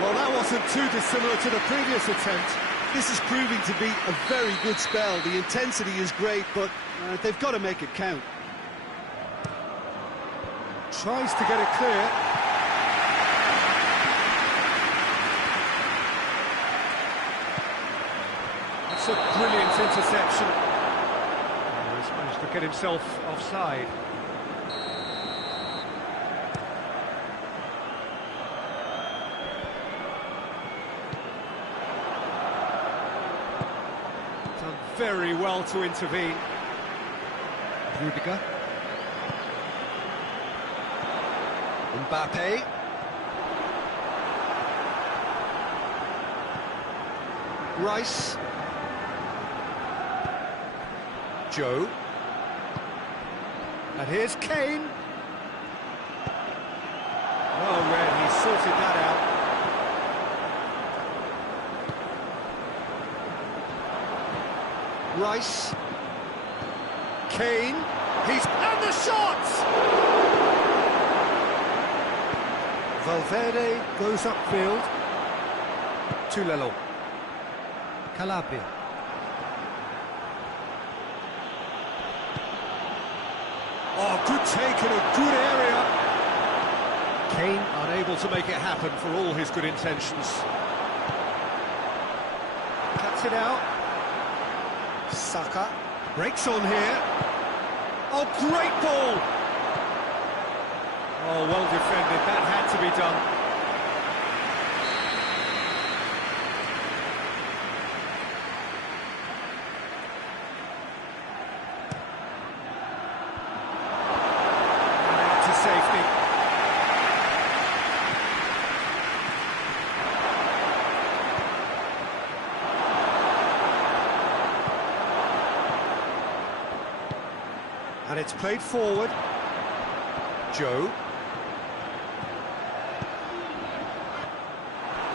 Well, that wasn't too dissimilar to the previous attempt. This is proving to be a very good spell. The intensity is great, but they've got to make it count. Tries to get it clear. That's a brilliant interception. Oh, he's managed to get himself offside. Done very well to intervene. Rudiger. Mbappe. Rice. Joe. And here's Kane. Well read, he sorted that out. Rice. Kane. And the shot! Valverde goes upfield to Lello. Calabria. Oh, good take in a good area. Kane unable to make it happen for all his good intentions. Cuts it out. Saka breaks on here. Oh, great ball! Oh, well defended, that had to be done. And out to safety. And it's played forward. Joe.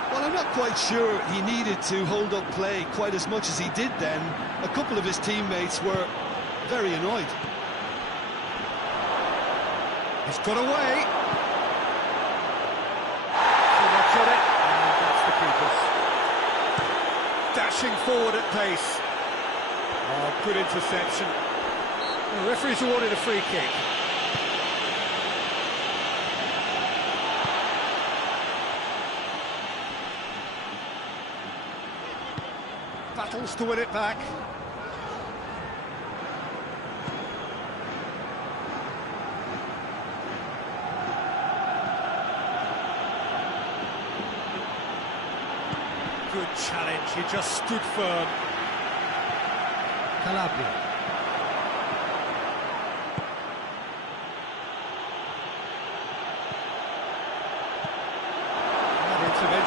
I'm not quite sure he needed to hold up play quite as much as he did then. A couple of his teammates were very annoyed. He's got away. Too much on it, and that's the keepers. Dashing forward at pace. Oh, good interception. The referee's awarded a free kick. Battles to win it back. Good challenge, he just stood firm. Calabria.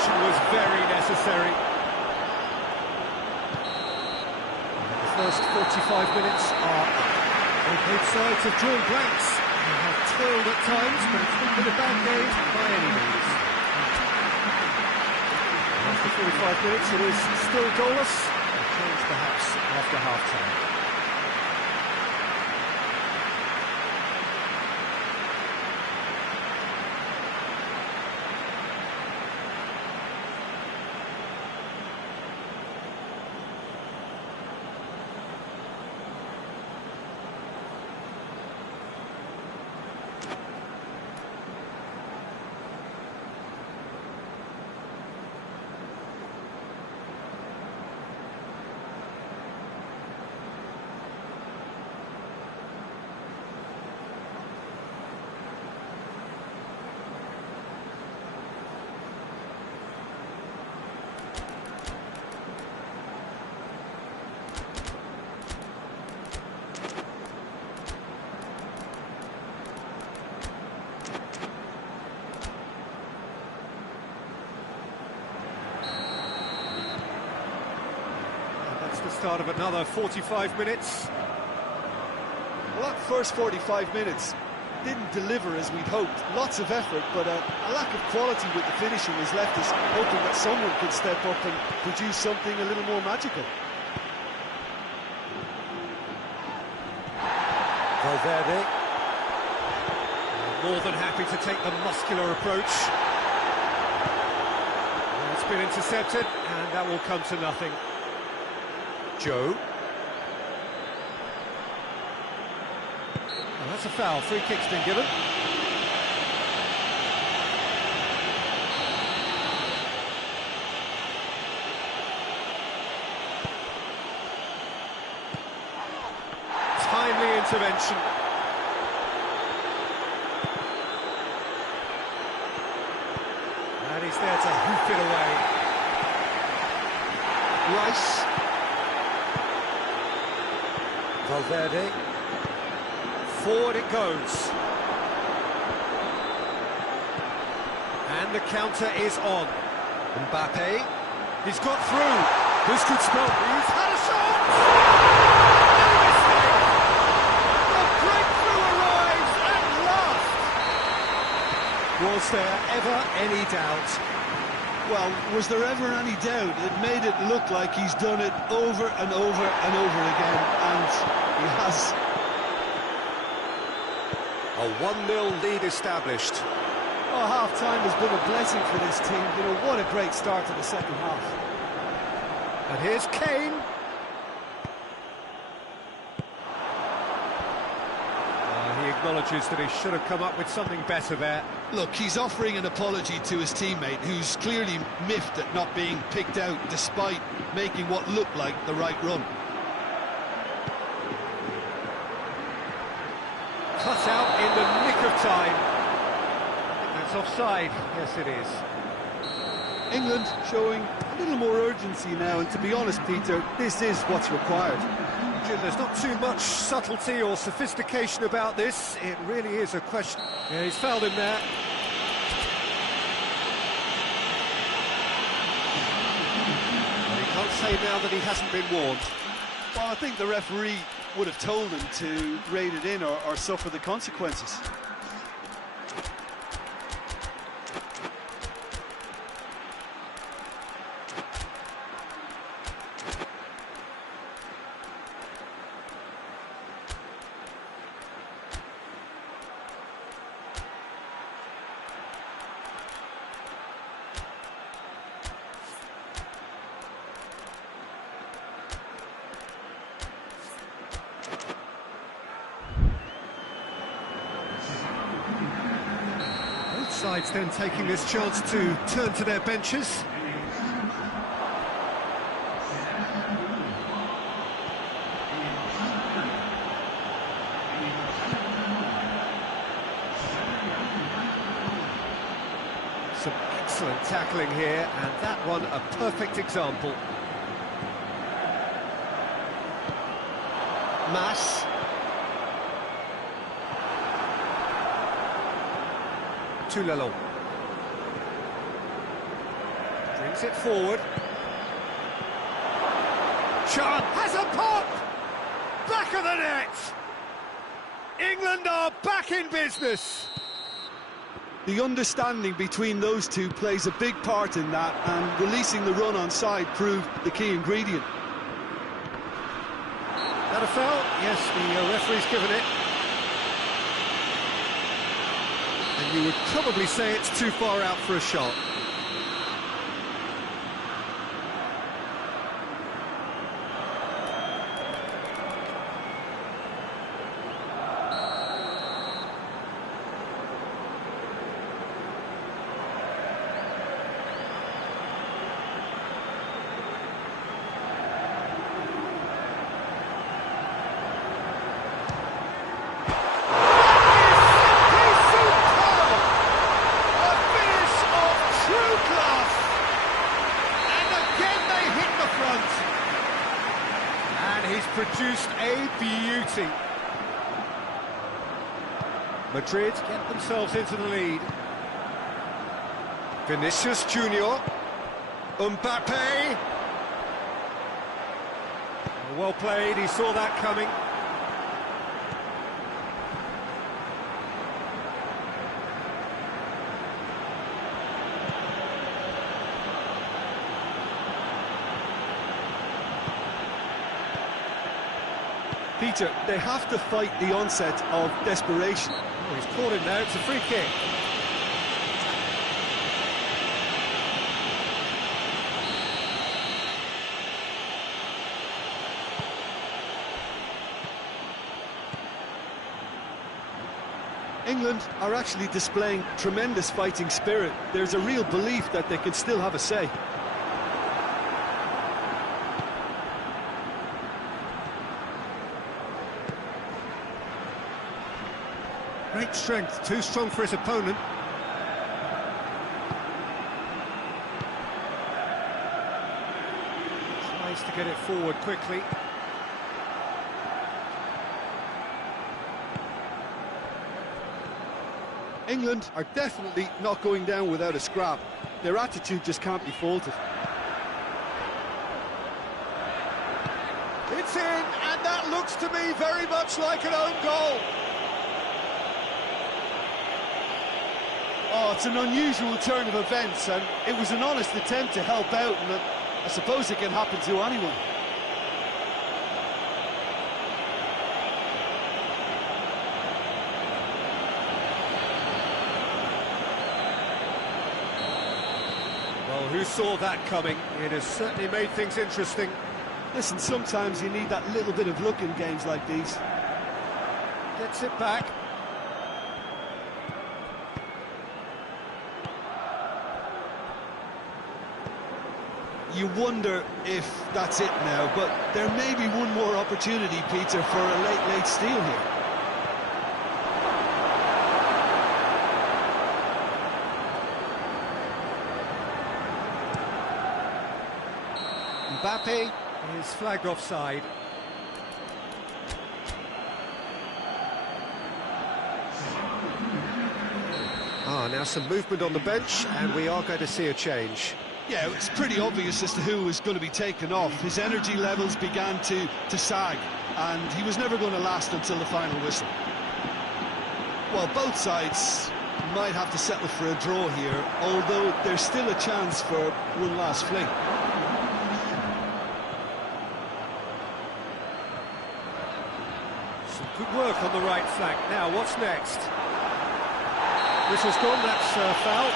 intervention was very necessary. The first 45 minutes are up. Both sides have drawn blanks. They have toiled at times, but it's not been a bad game by any means. After 45 minutes, it is still goalless. A change perhaps after half-time. The start of another 45 minutes. Well, that first 45 minutes didn't deliver as we'd hoped. Lots of effort, but a lack of quality with the finishing has left us hoping that someone could step up and produce something a little more magical. Valverde. More than happy to take the muscular approach. It's been intercepted, and that will come to nothing. Joe. Oh, that's a foul. Free kick's been given. Timely intervention. And he's there to hoof it away. Rice. Valverde. Forward it goes. And the counter is on. Mbappe. He's got through. This could spell. He's had a shot! No mistake! The breakthrough arrives at last! Was there ever any doubt? Well, was there ever any doubt? It made it look like he's done it over and over and over again, and he has. A 1-0 lead established. Oh, half-time has been a blessing for this team. You know, what a great start to the second half. And here's Kane. He acknowledges that he should have come up with something better there. Look, he's offering an apology to his teammate, who's clearly miffed at not being picked out despite making what looked like the right run. Cut out in the nick of time. That's offside. Yes, it is. England showing a little more urgency now, and to be honest, Peter, this is what's required. There's not too much subtlety or sophistication about this. It really is a question. Yeah, he's fouled him there. Well, he can't say now that he hasn't been warned. Well, I think the referee would have told him to rate it in or suffer the consequences. Sides then taking this chance to turn to their benches. Some excellent tackling here, and that one a perfect example. Mas. Too long. Brings it forward. Chan has a pop! Back of the net! England are back in business! The understanding between those two plays a big part in that, and releasing the run on side proved the key ingredient. That a foul? Yes, the referee's given it. And you would probably say it's too far out for a shot. Produced a beauty. Madrid get themselves into the lead. Vinicius Junior. Mbappe. Well played, he saw that coming. Peter, they have to fight the onset of desperation. Oh, he's caught him now, it's a free kick. England are actually displaying tremendous fighting spirit. There's a real belief that they can still have a say. Great strength, too strong for his opponent. Tries to get it forward quickly. England are definitely not going down without a scrap. Their attitude just can't be faulted. It's in, and that looks to me very much like an own goal. Oh, it's an unusual turn of events, and it was an honest attempt to help out, and I suppose it can happen to anyone. Well, who saw that coming? It has certainly made things interesting. Listen, sometimes you need that little bit of luck in games like these. Gets it back. You wonder if that's it now, but there may be one more opportunity, Peter, for a late steal here. Mbappe is flagged offside. Now some movement on the bench, and we are going to see a change. Yeah, it's pretty obvious as to who was going to be taken off. His energy levels began to sag, and he was never going to last until the final whistle. Well, both sides might have to settle for a draw here, although there's still a chance for one last fling. Some good work on the right flank. Now, what's next? Whistle's gone, that's foul.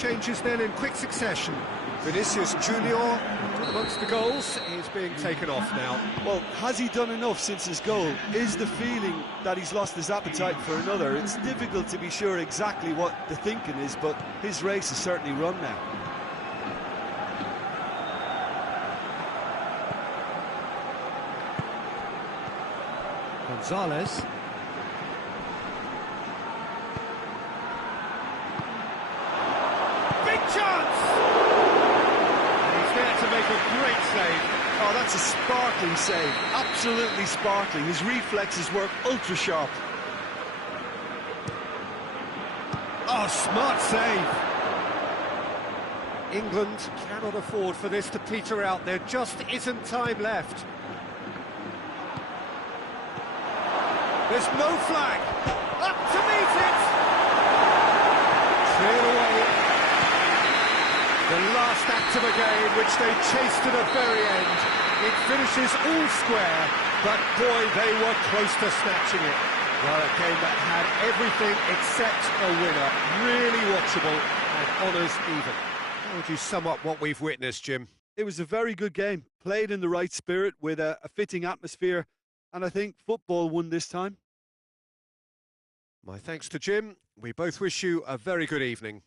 changes then in quick succession. Vinicius Junior, amongst the goals, is being taken off now. Well, has he done enough since his goal? Is the feeling that he's lost his appetite for another? It's difficult to be sure exactly what the thinking is, but his race is certainly run now. Gonzalez. Big chance! And he's there to make a great save. Oh, that's a sparkling save. Absolutely sparkling. His reflexes work ultra sharp. Oh, smart save. England cannot afford for this to peter out. There just isn't time left. There's no flag. Up to meet it. Cleared away. The last act of a game which they chased to the very end. It finishes all square, but boy, they were close to snatching it. Well, a game that had everything except a winner. Really watchable and honours even. How would you sum up what we've witnessed, Jim? It was a very good game, played in the right spirit with a fitting atmosphere, and I think football won this time. My thanks to Jim. We both wish you a very good evening.